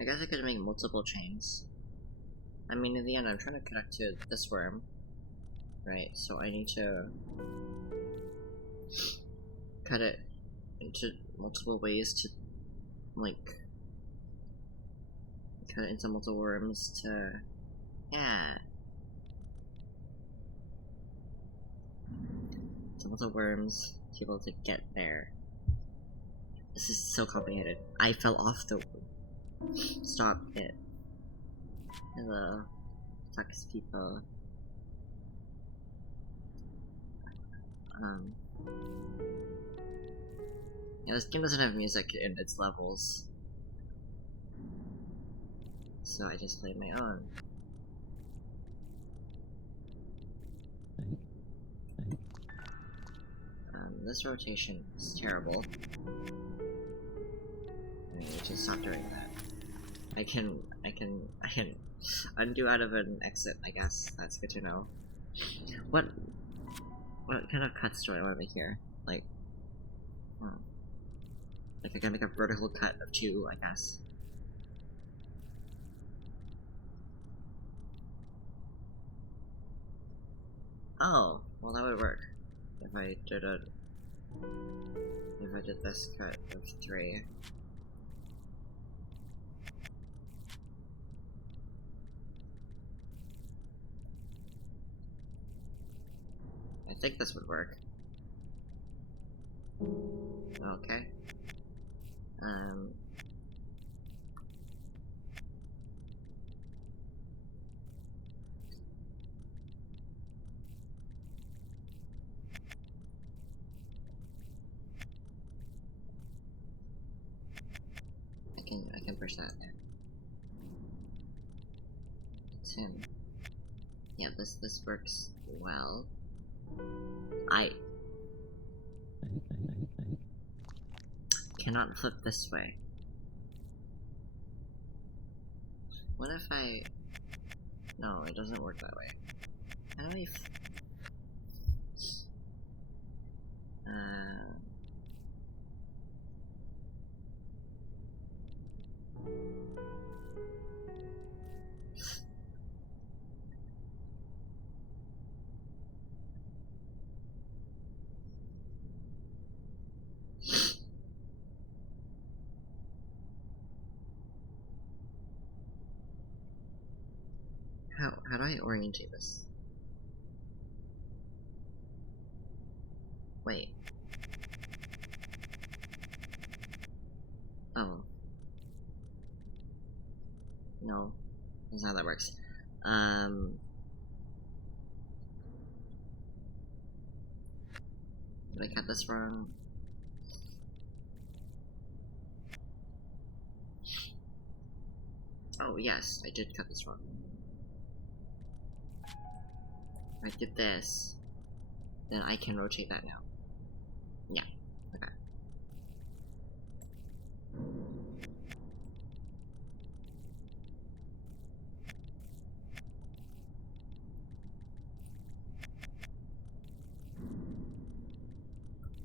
I guess I could make multiple chains. I mean, in the end, I'm trying to connect to this worm, right? So I need to cut it into multiple ways to, like, cut it into multiple worms to, yeah, to multiple worms to be able to get there. This is so complicated. I fell off the. Stop it. Hello, sucks people. Yeah, this game doesn't have music in its levels, so I just played my own. This rotation is terrible. I need to stop doing that. I can undo out of an exit, I guess. That's good to know. What kind of cuts do I want to make here? Like, like I can make a vertical cut of 2, I guess. Oh, well that would work. If I did this cut of 3. I think this would work. Okay. I can push that there. It's him. Yeah, this works well. I cannot flip this way. What if I... No, it doesn't work that way. How do I how do I orientate this? Wait. Oh. No. That's not how that works. Did I cut this wrong? Oh yes, I did cut this wrong. I did this. Then I can rotate that now. Yeah. Okay.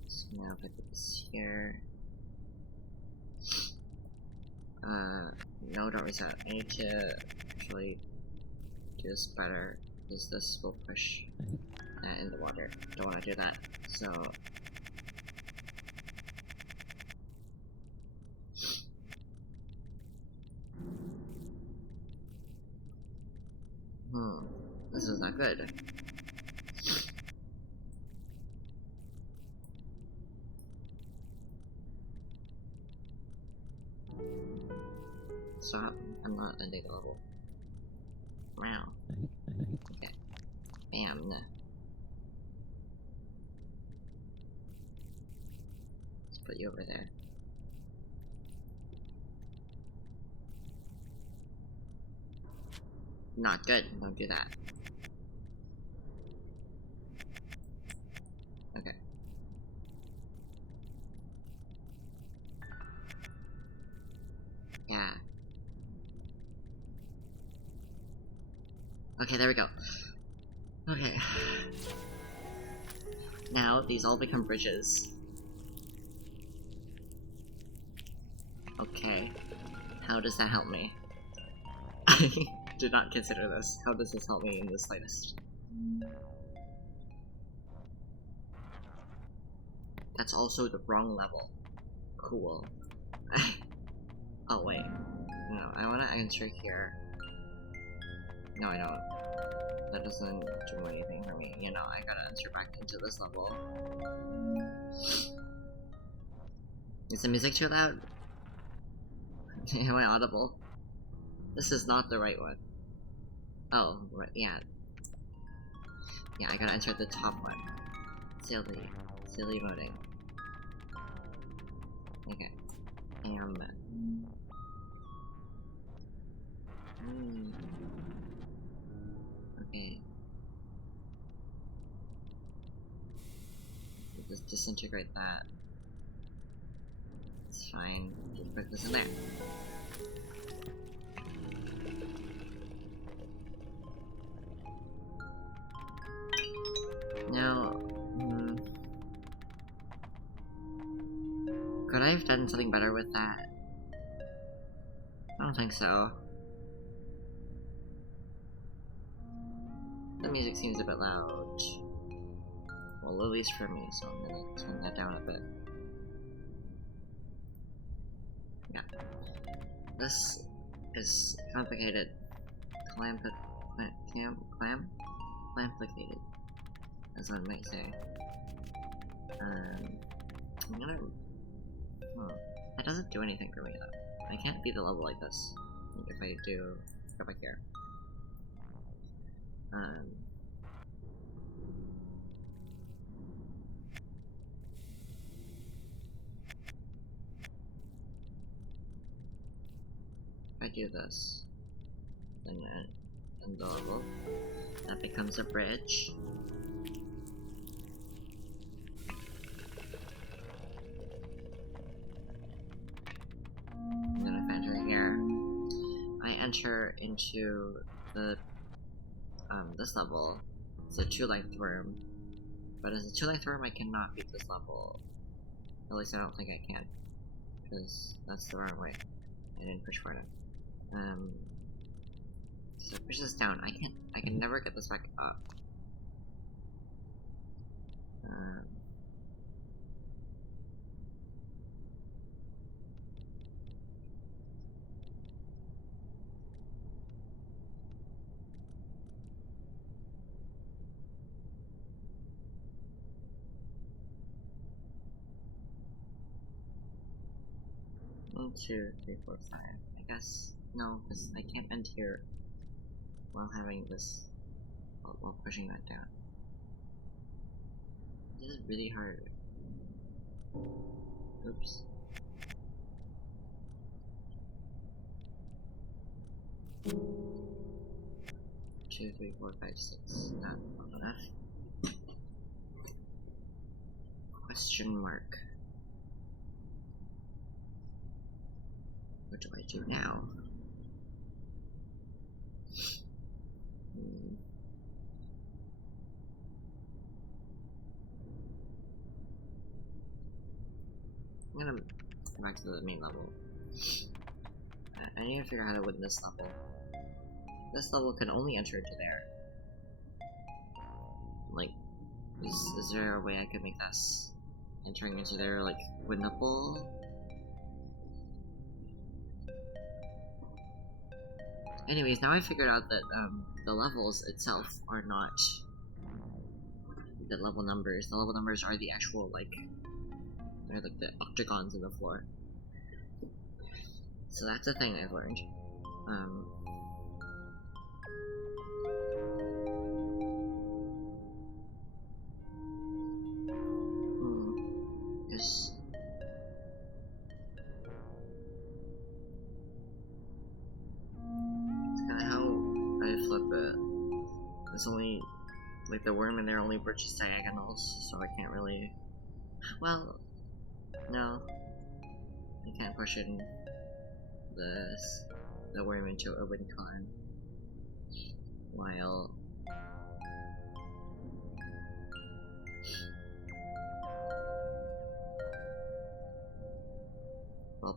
So now if I put this here. No, don't reset. I need to actually do this better, because this will push that in the water. Don't want to do that. So this is not good. Stop. I'm not ending the level. Wow. Okay. Bam. Let's put you over there. Not good. Don't do that. Okay. Yeah. Okay, there we go. Okay. Now, these all become bridges. Okay. How does that help me? did not consider this. How does this help me in the slightest? That's also the wrong level. Cool. Oh wait. No, I wanna enter here. No, I don't. That doesn't do anything for me. You know, I gotta enter back into this level. Is the music too loud? Am I audible? This is not the right one. Oh, right, yeah. Yeah, I gotta enter the top one. Silly. Silly voting. Okay. Okay. Just disintegrate that. It's fine. Just put this in there. Now, could I have done something better with that? I don't think so. The music seems a bit loud. Well, at least for me, so I'm gonna turn that down a bit. Yeah. This is complicated. Complicated, as one might say. I'm gonna... That doesn't do anything for me, though. I can't beat the level like this. If I do... Go back here. If I do this, then end the level. That becomes a bridge. And then if I enter here, I enter into the this level. It's a 2-length worm. But as a 2-length worm, I cannot beat this level. At least I don't think I can. Because that's the wrong way. I didn't push for it. So push this down. I can never get this back up. 1, 2, 3, 4, 5. I guess no, because I can't end here while having this while pushing that down. This is really hard. Oops. Two, three, four, five, six. Not enough. Question mark. What do I do now? I'm gonna go back to the main level. I need to figure out how to win this level. This level can only enter into there. Like, is there a way I could make this entering into there, like, winnable? Anyways, now I figured out that, the levels itself are not the level numbers. The level numbers are the actual, like, they're like the octagons in the floor. So that's a thing I've learned. It's kinda how I flip it. It's only, like, the worm in there only bridges diagonals, so I can't really... Well, no. I can't push in the worm into a wind con while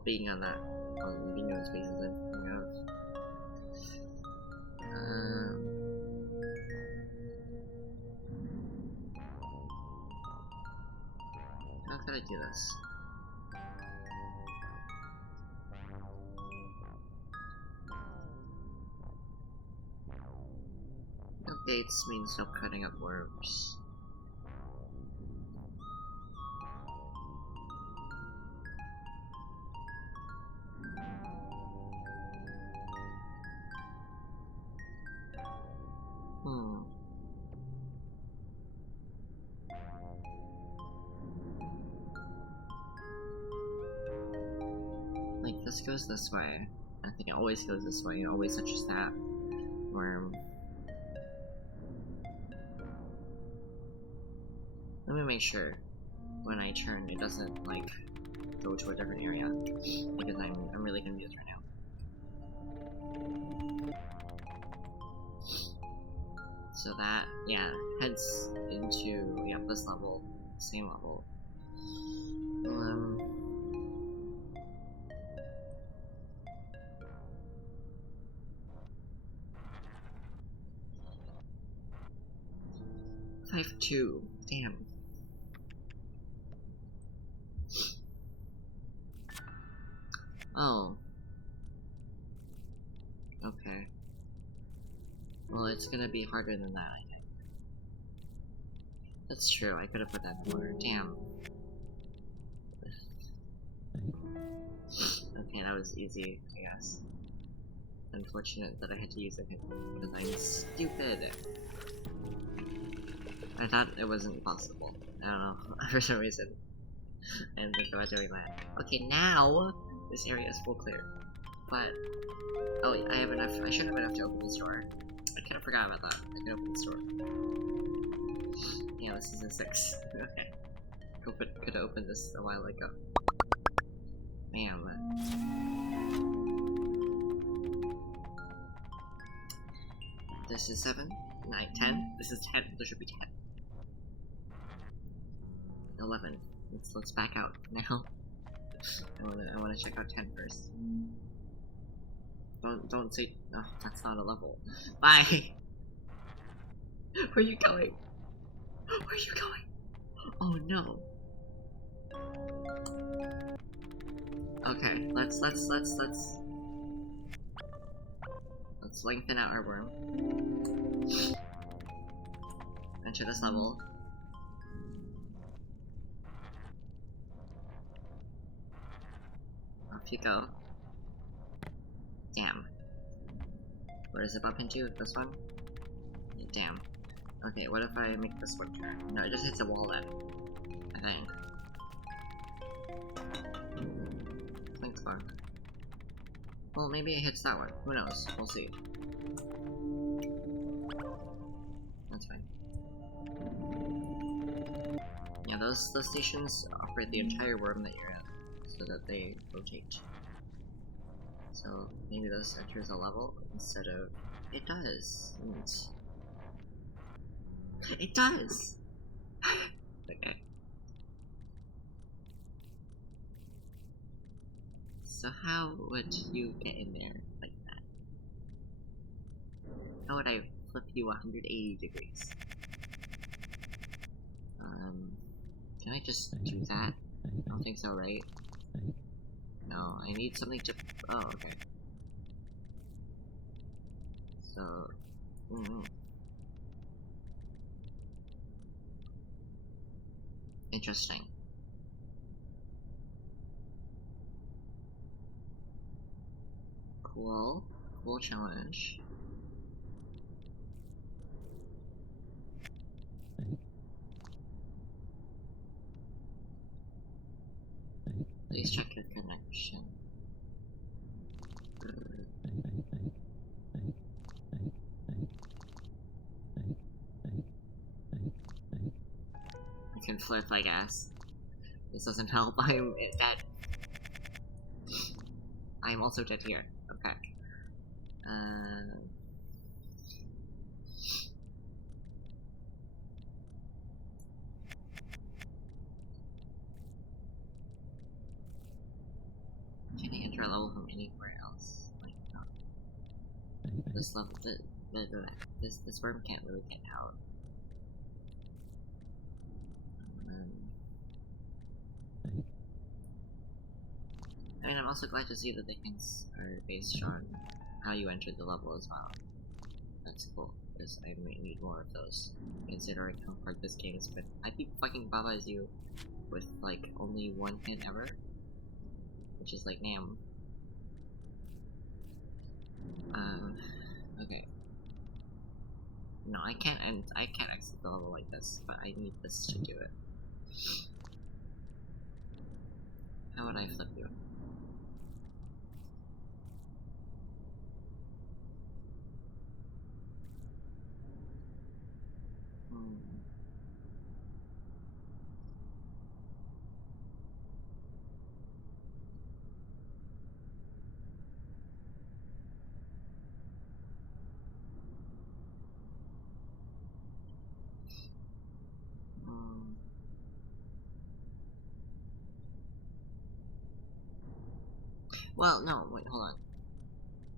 being on that, being on spaces I'm thinking of. gotta do this. No gates means no cutting up worms. Like, this goes this way. I think it always goes this way. It always touches that worm. Let me make sure when I turn it doesn't, like, go to a different area. Because I'm really confused right now. So that, yeah, heads into, yeah, this level, same level. 5-2, damn. Oh. Okay. Well, it's gonna be harder than that, I think. That's true, I could have put that more. Damn. Okay, that was easy, I guess. Unfortunate that I had to use it because I'm stupid. I thought it wasn't possible. I don't know, for some reason. I didn't think about doing that. Okay, now this area is full clear. But oh, I have enough. I should have enough to open this door. I kind of forgot about that. I can open this door. Yeah, this is a 6. Okay. Could have opened this a while ago. Man. This is 7, 9, 10. This is 10. There should be 10. 11. Let's back out now. I wanna check out 10 first. Don't say. Oh, that's not a level. Bye. Where are you going? Where are you going? Oh no. Okay, let's lengthen out our worm. Enter this level. Off you go. Damn. Where does it bump into? This one? Yeah, damn. Okay, what if I make this one turn? No, it just hits a wall then. I think. Thanks, bar. Well, maybe it hits that one. Who knows? We'll see. That's fine. Yeah, those stations operate the entire worm that you're in, so that they rotate. So maybe this enters a level instead of... It does! It does! Okay. So how would you get in there like that? How would I flip you 180 degrees? Can I just do that? I don't think so, right? No, I need something to... Oh, okay. So... Interesting. Cool. Cool challenge. Please check your connection. I can flip, I guess. This doesn't help. I'm dead. I'm also dead here. Okay. Can I enter a level from anywhere else? Like, no. This level, this worm can't really get out. also glad to see that the hints are based on how you entered the level as well. That's cool, because I might need more of those, considering how hard this game has been. I beat fucking Baba as you with, like, only one hint ever, which is like, damn. Okay. No, I can't exit the level like this, but I need this to do it. How would I flip you? Well, no, wait, hold on.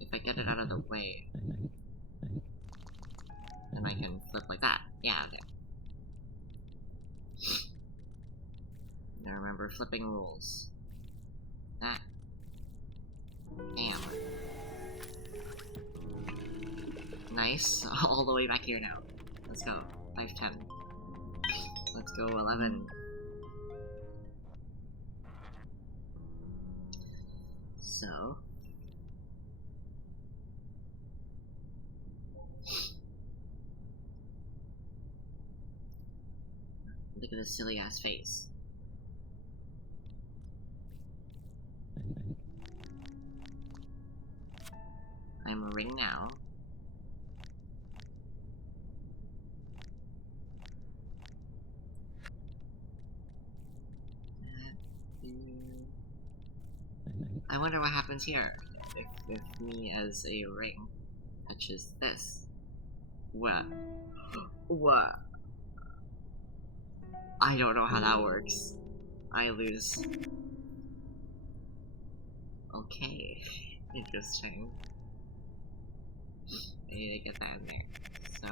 If I get it out of the way, then I can flip like that. Yeah, okay. Now remember flipping rules. That. Damn. Nice. All the way back here now. Let's go. 5-10. Let's go 11. So. Look at this silly ass face. I'm a ring now. I wonder what happens here if me as a ring touches this. What? What? I don't know how that works. I lose. Okay. Interesting. I need to get that in there. So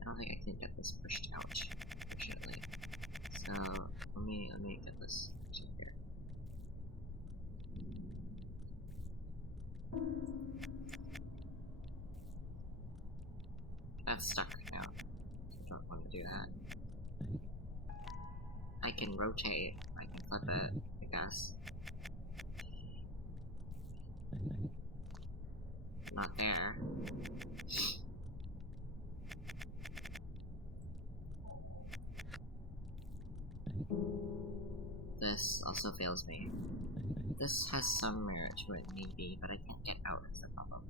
I don't think I can get this pushed out, unfortunately. So let me get this in here. That's stuck now. I don't want to do that. I can rotate. I can flip it, I guess. Not there. This also fails me. This has some merit to it, maybe, but I can't get out is the problem.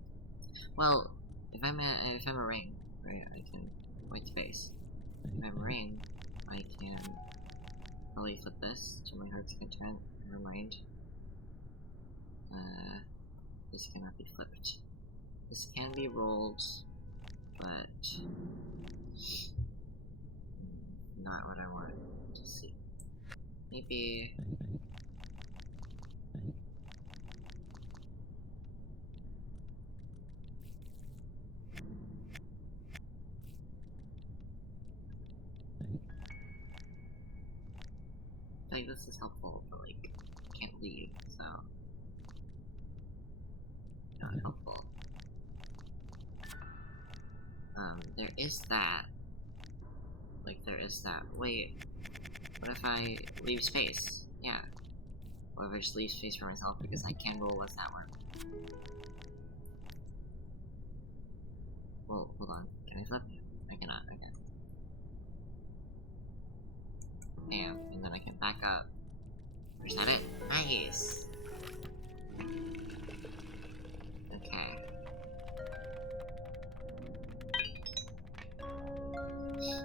Well, if I'm a ring, right, I can white space. If I'm a ring, I can probably flip this to my heart's content. Never mind. This cannot be flipped. This can be rolled, but not what I want to see. Maybe. I think this is helpful, but like, I can't leave, so not helpful. There is that. Like, there is that. Wait, what if I leave space? Yeah. What if I just leave space for myself because I can roll as that one? Well, hold on. Can I flip? I cannot. Okay. Damn, and then I can back up. Is that it? Nice! Okay.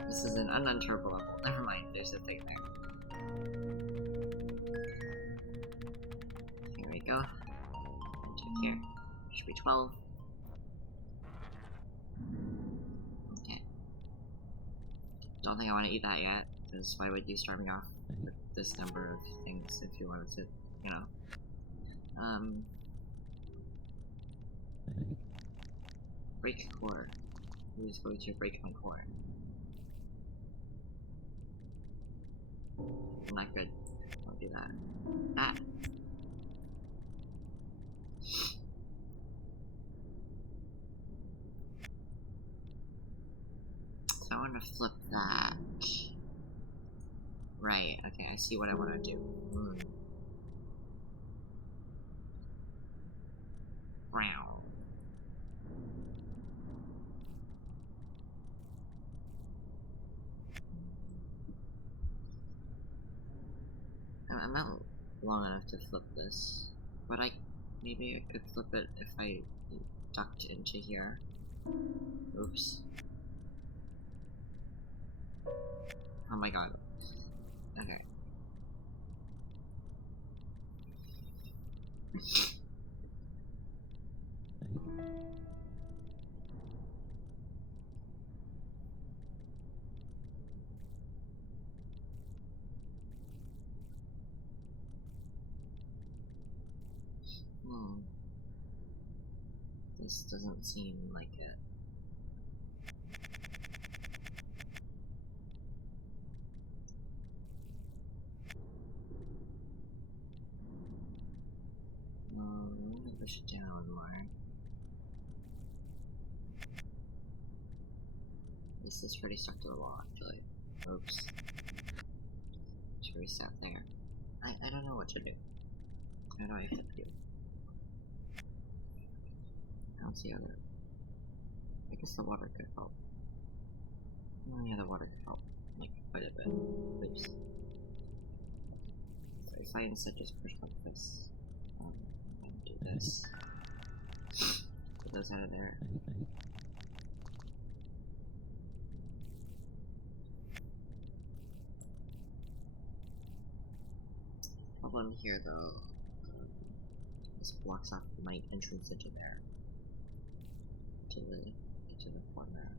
This is an unenterable level. Never mind, there's a thing there. Here we go. Check here. Should be 12. Okay. Don't think I want to eat that yet, because why would you start me off with this number of things if you wanted to, you know? Break core. Who's going to break my core? Not good. Don't do that. Ah! So I want to flip that. Right, okay, I see what I want to do. Brown. I'm not long enough to flip this, but maybe I could flip it if I ducked into here. Oops. Oh my god. Okay. This doesn't seem like it. I'm gonna push it down more. This is pretty stuck to the wall, actually. Oops. Should we stop there? I don't know what to do. How do I flip you? I don't see how to... I guess the water could help. Oh yeah, the water could help. Like, quite a bit. Oops. So if I instead just push like this, and do this. Get those out of there. Problem here though, this blocks off my entrance into there. To the corner.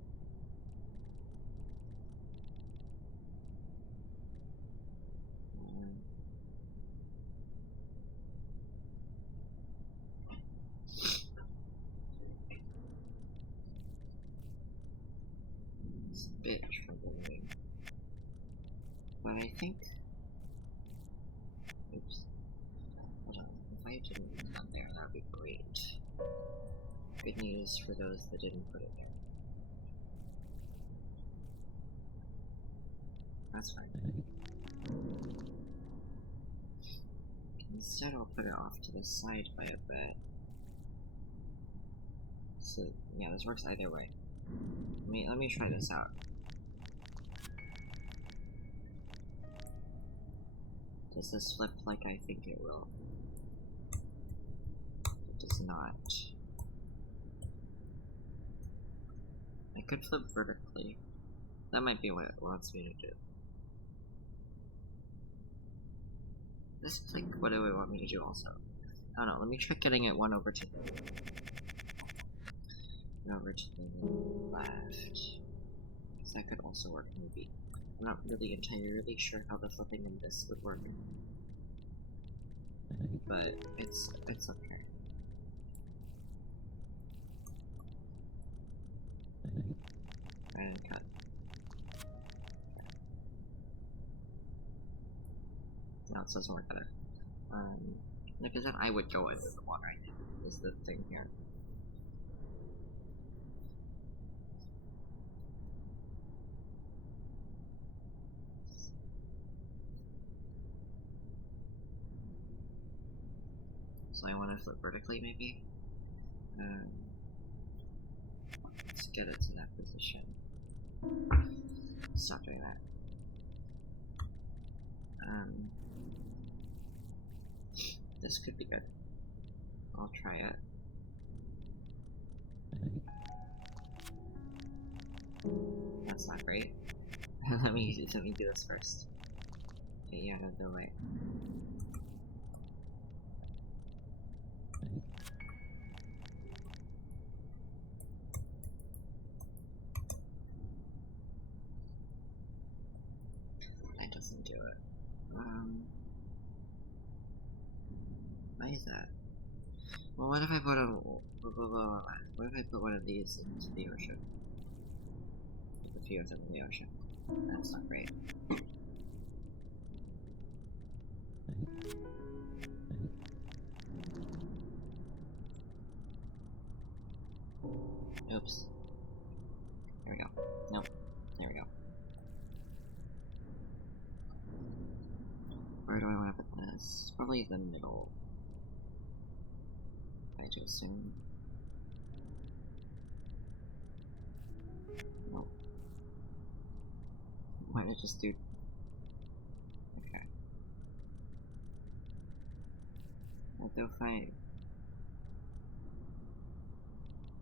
It's a bit troubling. But I think... Oops. Hold on. If I didn't put that there, that would be great. Good news for those that didn't put it there. That's fine. Instead, I'll put it off to the side by a bit. So, yeah, this works either way. Let me try this out. Does this flip like I think it will? It does not. I could flip vertically. That might be what it wants me to do. This is like what it would want me to do also. I don't know, let me try getting it one over to the left. Because that could also work, maybe. I'm not really entirely sure how the flipping in this would work. But it's okay. And cut. No, it doesn't work better. Because then I would go into the water, I think, is the thing here. So I want to flip vertically, maybe? Let's get it to that position. Stop doing that. This could be good. I'll try it. That's not great. let me do this first. Get you out of the way. That doesn't do it. Why is that? Well, what if I put what if I put one of these into the ocean? Like a few of them in the ocean. That's not great. Probably the middle. I to assume. Nope. Why did I just do? Okay. I'll do 5.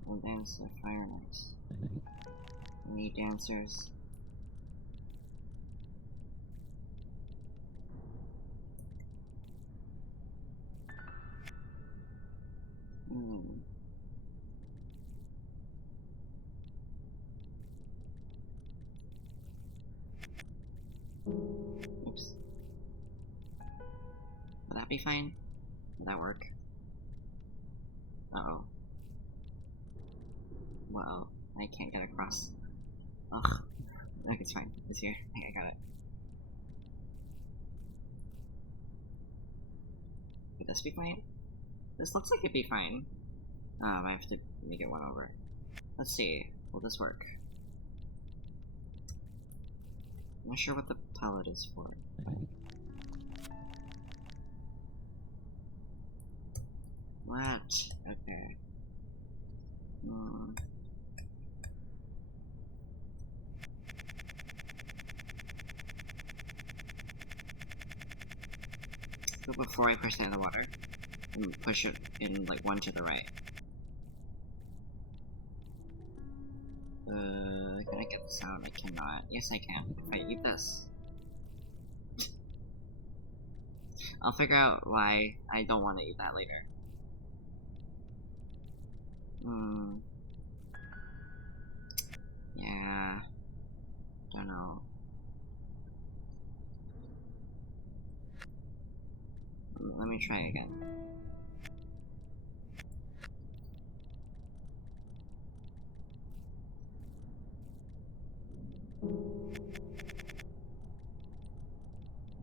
I'll dance the fire next. I need dancers. Oops. Will that be fine? Will that work? Uh-oh. Well, I can't get across. Ugh. Like, it's fine. It's here. I got it. Would this be fine? This looks like it'd be fine. I have to make it 1 over. Let's see. Will this work? I'm not sure what the palette is for. What? Okay. So before I push it in the water, and push it in like 1 to the right. Can I get this out? I cannot. Yes, I can. If I eat this. I'll figure out why I don't want to eat that later. Yeah. Don't know. Let me try again.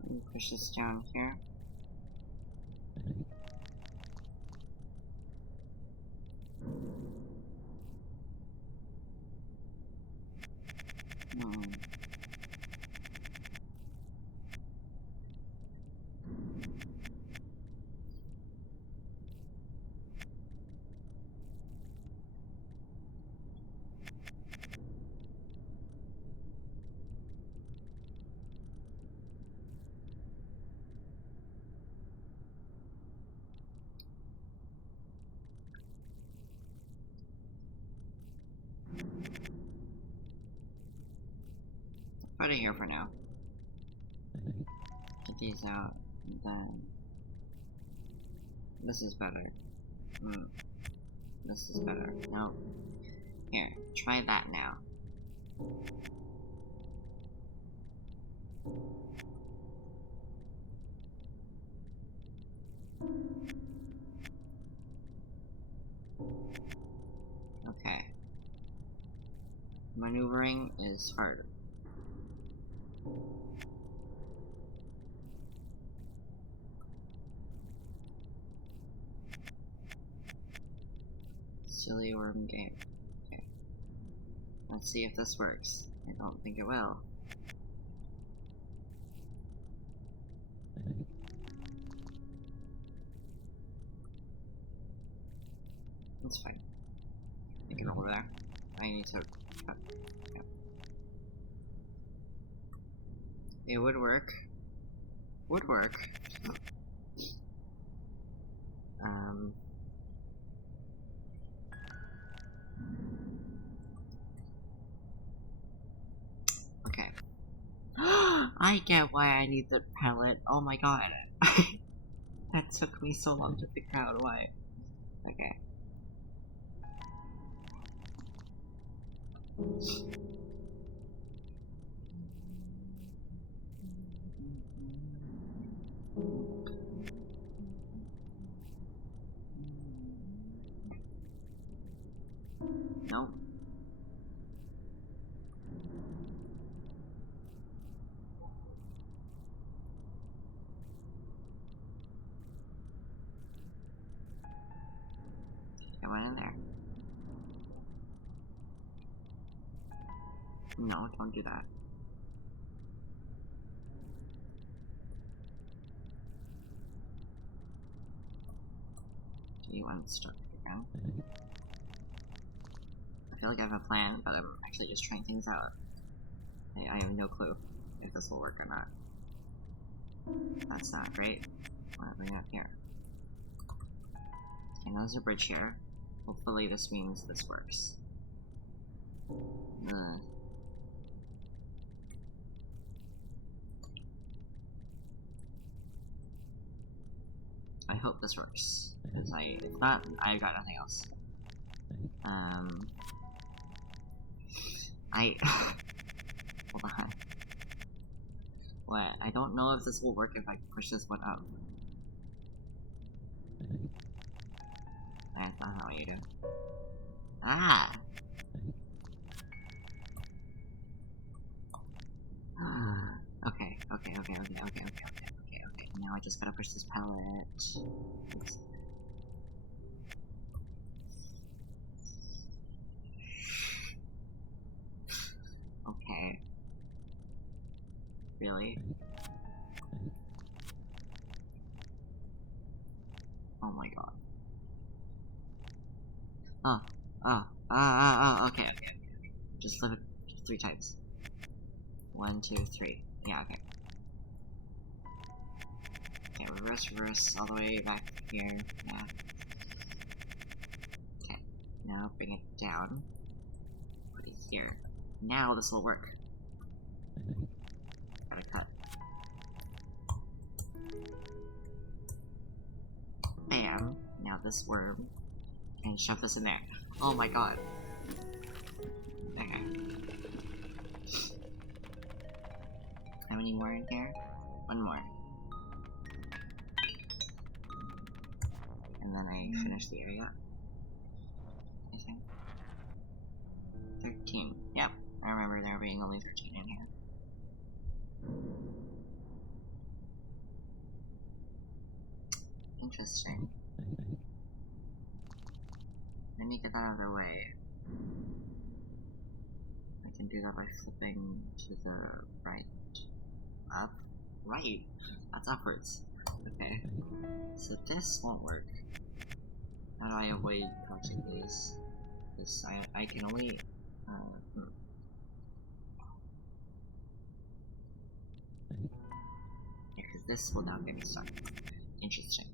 Let me push this down here. Put it here for now. Get these out, and then... This is better. This is better. No. Here, try that now. Okay. Maneuvering is harder. Silly worm game. Okay. Let's see if this works. I don't think it will. That's fine. Take it over there. I need to cut. Yeah. It would work. Would work. Okay. I get why I need the palette. Oh my god. That took me so long to figure out why. Okay. No. I went in there. No, don't do that. went stuck again. I feel like I have a plan, but I'm actually just trying things out. I have no clue if this will work or not. That's not great. I want to bring it up here. Okay, now there's a bridge here. Hopefully this means this works. I hope this works. Because if not, I've got nothing else. Hold on. What? I don't know if this will work if I push this one up. That's not how you do. Ah! Okay. Now I just gotta push this pallet. Oops. Okay. Really? Oh my god. Okay. Just flip it 3 times. 1, 2, 3. Yeah, okay. Okay, reverse, all the way back here. Yeah. Okay, now bring it down. Put it here. Now this will work. Gotta cut. Bam. Now this worm. And shove this in there. Oh my god. Okay. How many more in here? 1 more. And then I finish the area. I think. 13. Yep. I remember there being only 13 in here. Interesting. Let me get that out of the way. I can do that by flipping to the right. Up? Right! That's upwards. Okay. So this won't work. How do I avoid collecting these? Because I can only... Yeah, because this will now get me stuck. Interesting.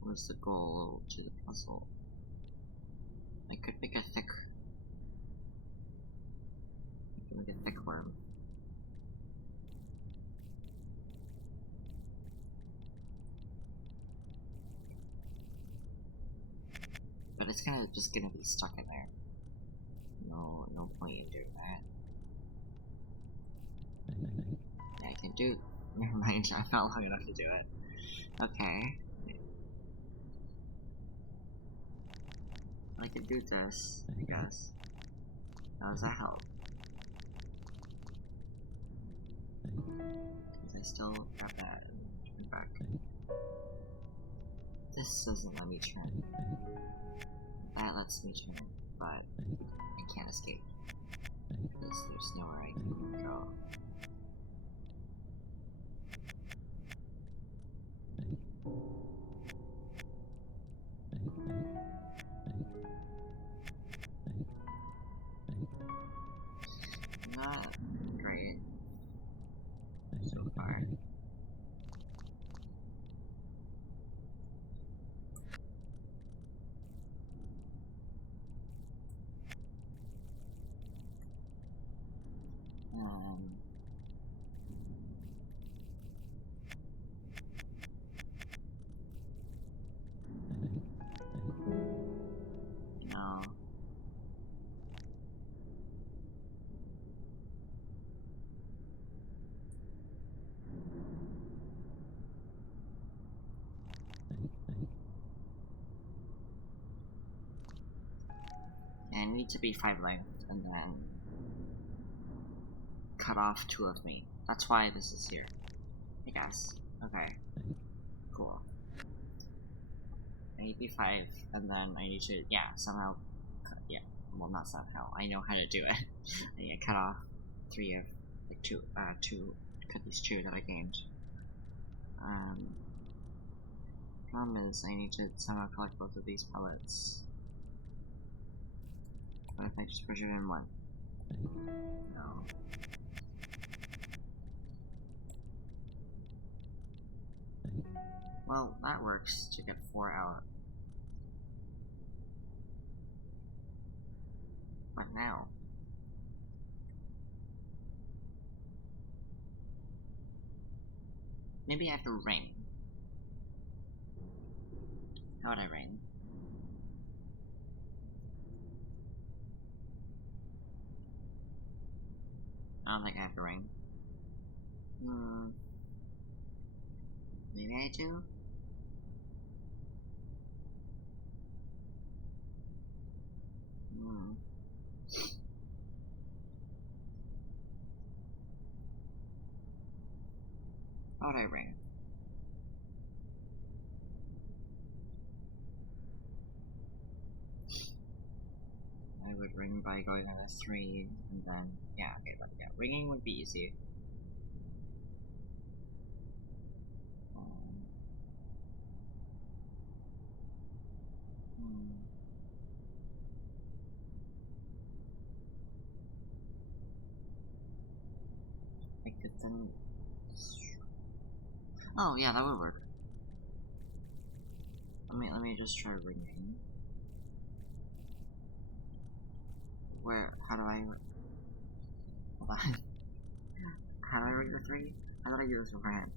What's the goal to the puzzle? I could make a thick... I could make a thick worm. But it's kind of just gonna be stuck in there. No point in doing that. Yeah, I can do... Never mind, I'm not long enough to do it. Okay. I can do this, I guess. How does that help? Because I still grab that and turn back. This doesn't let me turn. That lets me turn, but I can't escape. Because there's nowhere I can go. Not great so far. No. I need to be 5 length and then cut off 2 of me. That's why this is here. I guess. Okay. Cool. I need to be 5 and then I need to, yeah, somehow cut, yeah. Well, not somehow. I know how to do it. I need to cut off 3 of, like, 2, cut these 2 that I gained. Problem is, I need to somehow collect both of these pellets. What if I just push it in one? No. Well, that works to get 4 out. But now? Maybe I have to ring. How would I ring? I don't think I have to ring. Maybe I do? How would I ring? I would ring by going on a 3, and then, yeah, okay, but yeah, ringing would be easy. I could then... Oh, yeah, that would work. Let me just try ringing. How do I... Hold on. How do I ring the 3? How did I do this beforehand?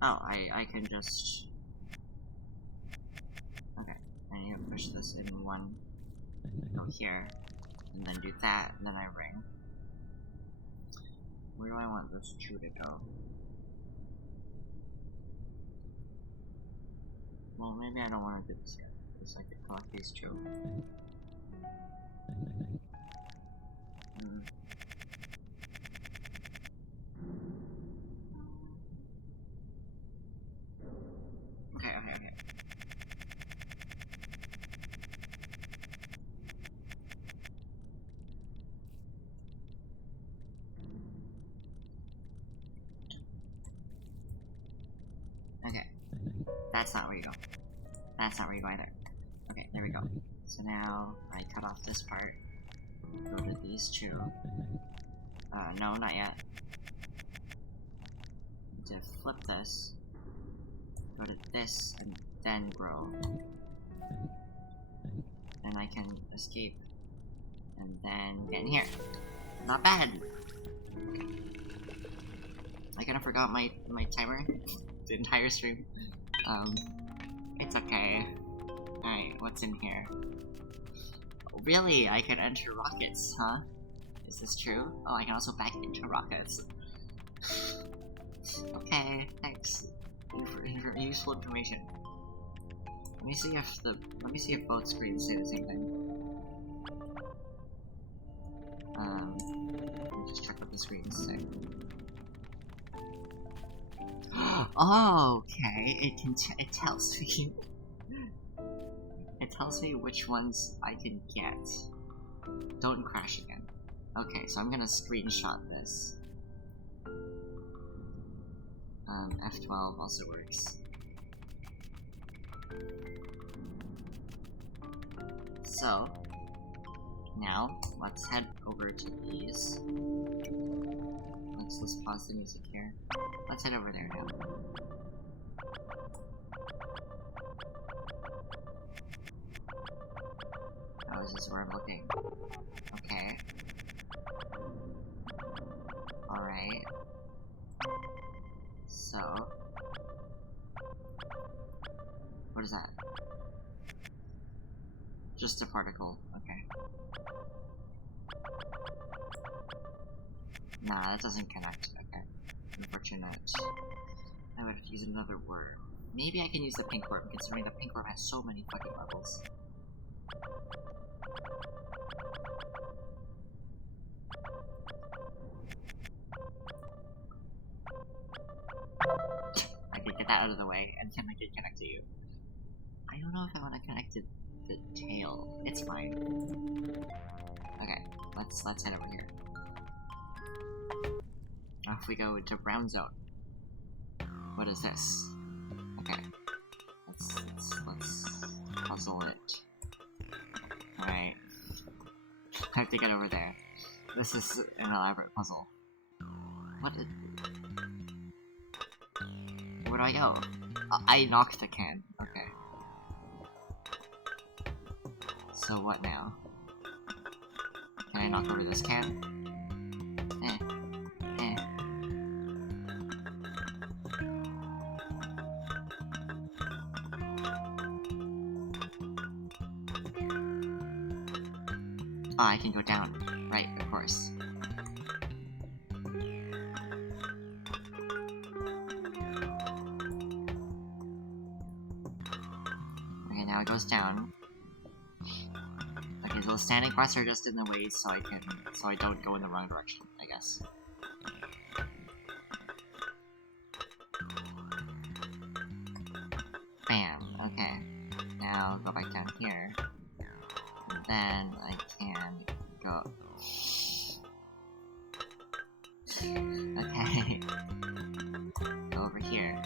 Oh, I can just... Okay, I need to push this in one, go here, and then do that, and then I ring. Where do I want this 2 to go? Well, maybe I don't want to do this yet, because I could collect these 2. Okay. Okay. That's not where you go. That's not where you go either. Okay, there we go. So now, I cut off this part. Go to these 2. No, not yet. To flip this. Go to this, and then grow. And I can escape. And then get in here. Not bad! I kinda forgot my timer. The entire stream. It's okay. Alright, what's in here? Really? I can enter rockets, huh? Is this true? Oh, I can also back into rockets. Okay, thanks. For useful information. Let me see if both screens say the same thing. Let me just check what the screens say. Oh, okay. It tells me. It tells me which ones I can get. Don't crash again. Okay, so I'm gonna screenshot this. F12 also works. So, now, let's head over to these. Let's pause the music here. Let's head over there now. Oh, is this where I'm looking? Okay. Alright. So... what is that? Just a particle. Okay. Nah, that doesn't connect. Okay. Unfortunate. I would have to use another worm. Maybe I can use the pink worm, considering the pink worm has so many fucking levels. that out of the way, and then I can connect to you. I don't know if I want to connect to the tail. It's fine. Okay, let's head over here. Off we go into brown zone. What is this? Okay. Let's puzzle it. Alright. I have to get over there. This is an elaborate puzzle. Where do I go? I knocked the can. Okay. So what now? Can I knock over this can? Oh, I can go down. Right, of course. Okay, now it goes down. Okay, so the standing parts are just in the way so I don't go in the wrong direction, I guess. Bam, okay. Now go back down here. And then I can go. Okay. Go over here.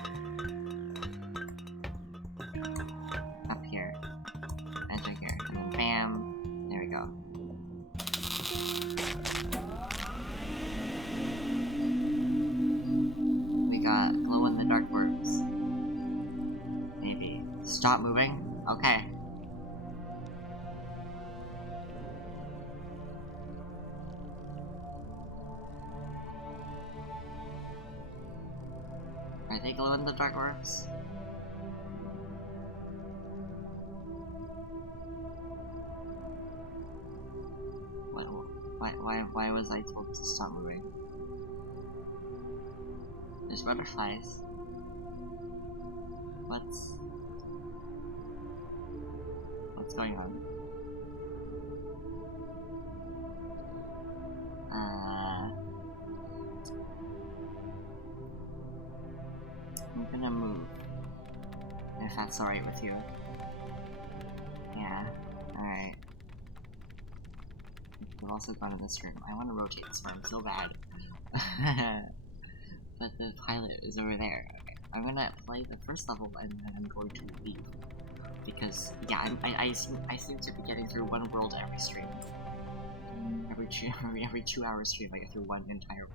Up here. Enter here. And then bam. There we go. We got glow-in-the-dark worms. Maybe. Stop moving? Okay. Are they glow-in-the-dark worms? Why was I told to stop moving? There's butterflies. What's going on? I'm gonna move. If that's alright with you. Yeah, alright. We've also gone in this room. I want to rotate this room so bad. But the pilot is over there. Okay. I'm gonna play the first level and then I'm going to leave. Because, yeah, I seem to be getting through one world every stream. Every 2 hour stream I get through one entire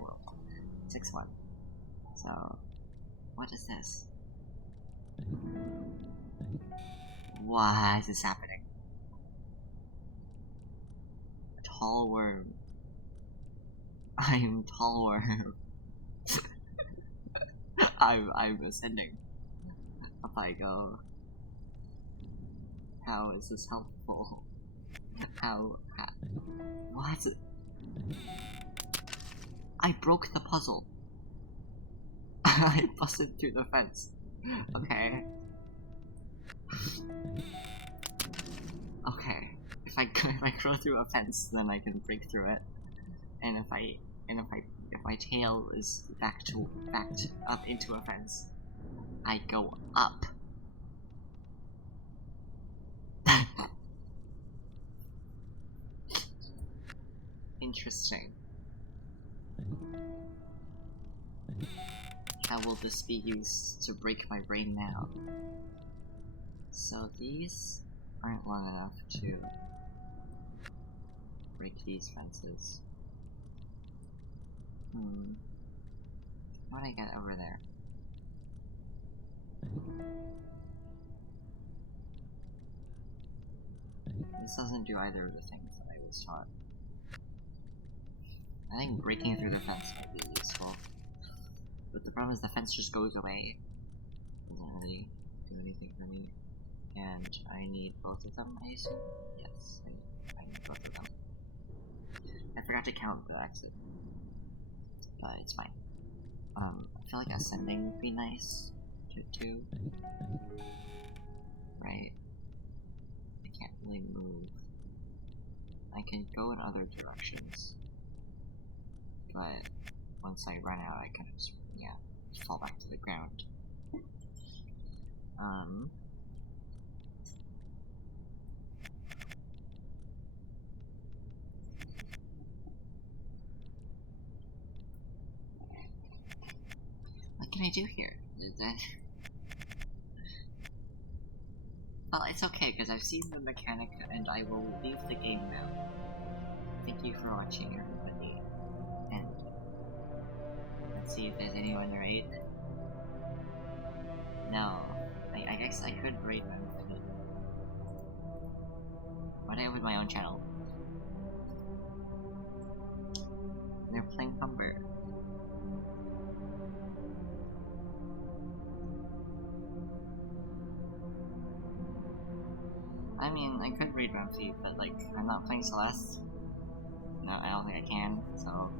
world. 6-1. So, what is this? Why is this happening? Tall worm. I'm tall worm. I'm ascending. Up I go. How is this helpful? How? What? I broke the puzzle. I busted through the fence. Okay. Okay. If I go through a fence, then I can break through it. And if my tail is backed up into a fence, I go up. Interesting. How will this be used to break my brain now? So these aren't long enough to break these fences. How do I get over there? This doesn't do either of the things that I was taught. I think breaking through the fence might be useful. But the problem is the fence just goes away. Doesn't really do anything for me. And I need both of them, I assume? Yes, I need both of them. I forgot to count the exit. But it's fine. I feel like ascending would be nice to do. Right? I can't really move. I can go in other directions. But once I run out, I kind of just, yeah, fall back to the ground. Um... What can I do here? Well, it's okay, because I've seen the mechanic, and I will leave the game now. Thank you for watching, everybody. And let's see if there's anyone to raid. No. I guess I could raid them. But I opened my own channel. They're playing Humber. I mean, I could raid Ramsey, but like, I'm not playing Celeste. No, I don't think I can, so...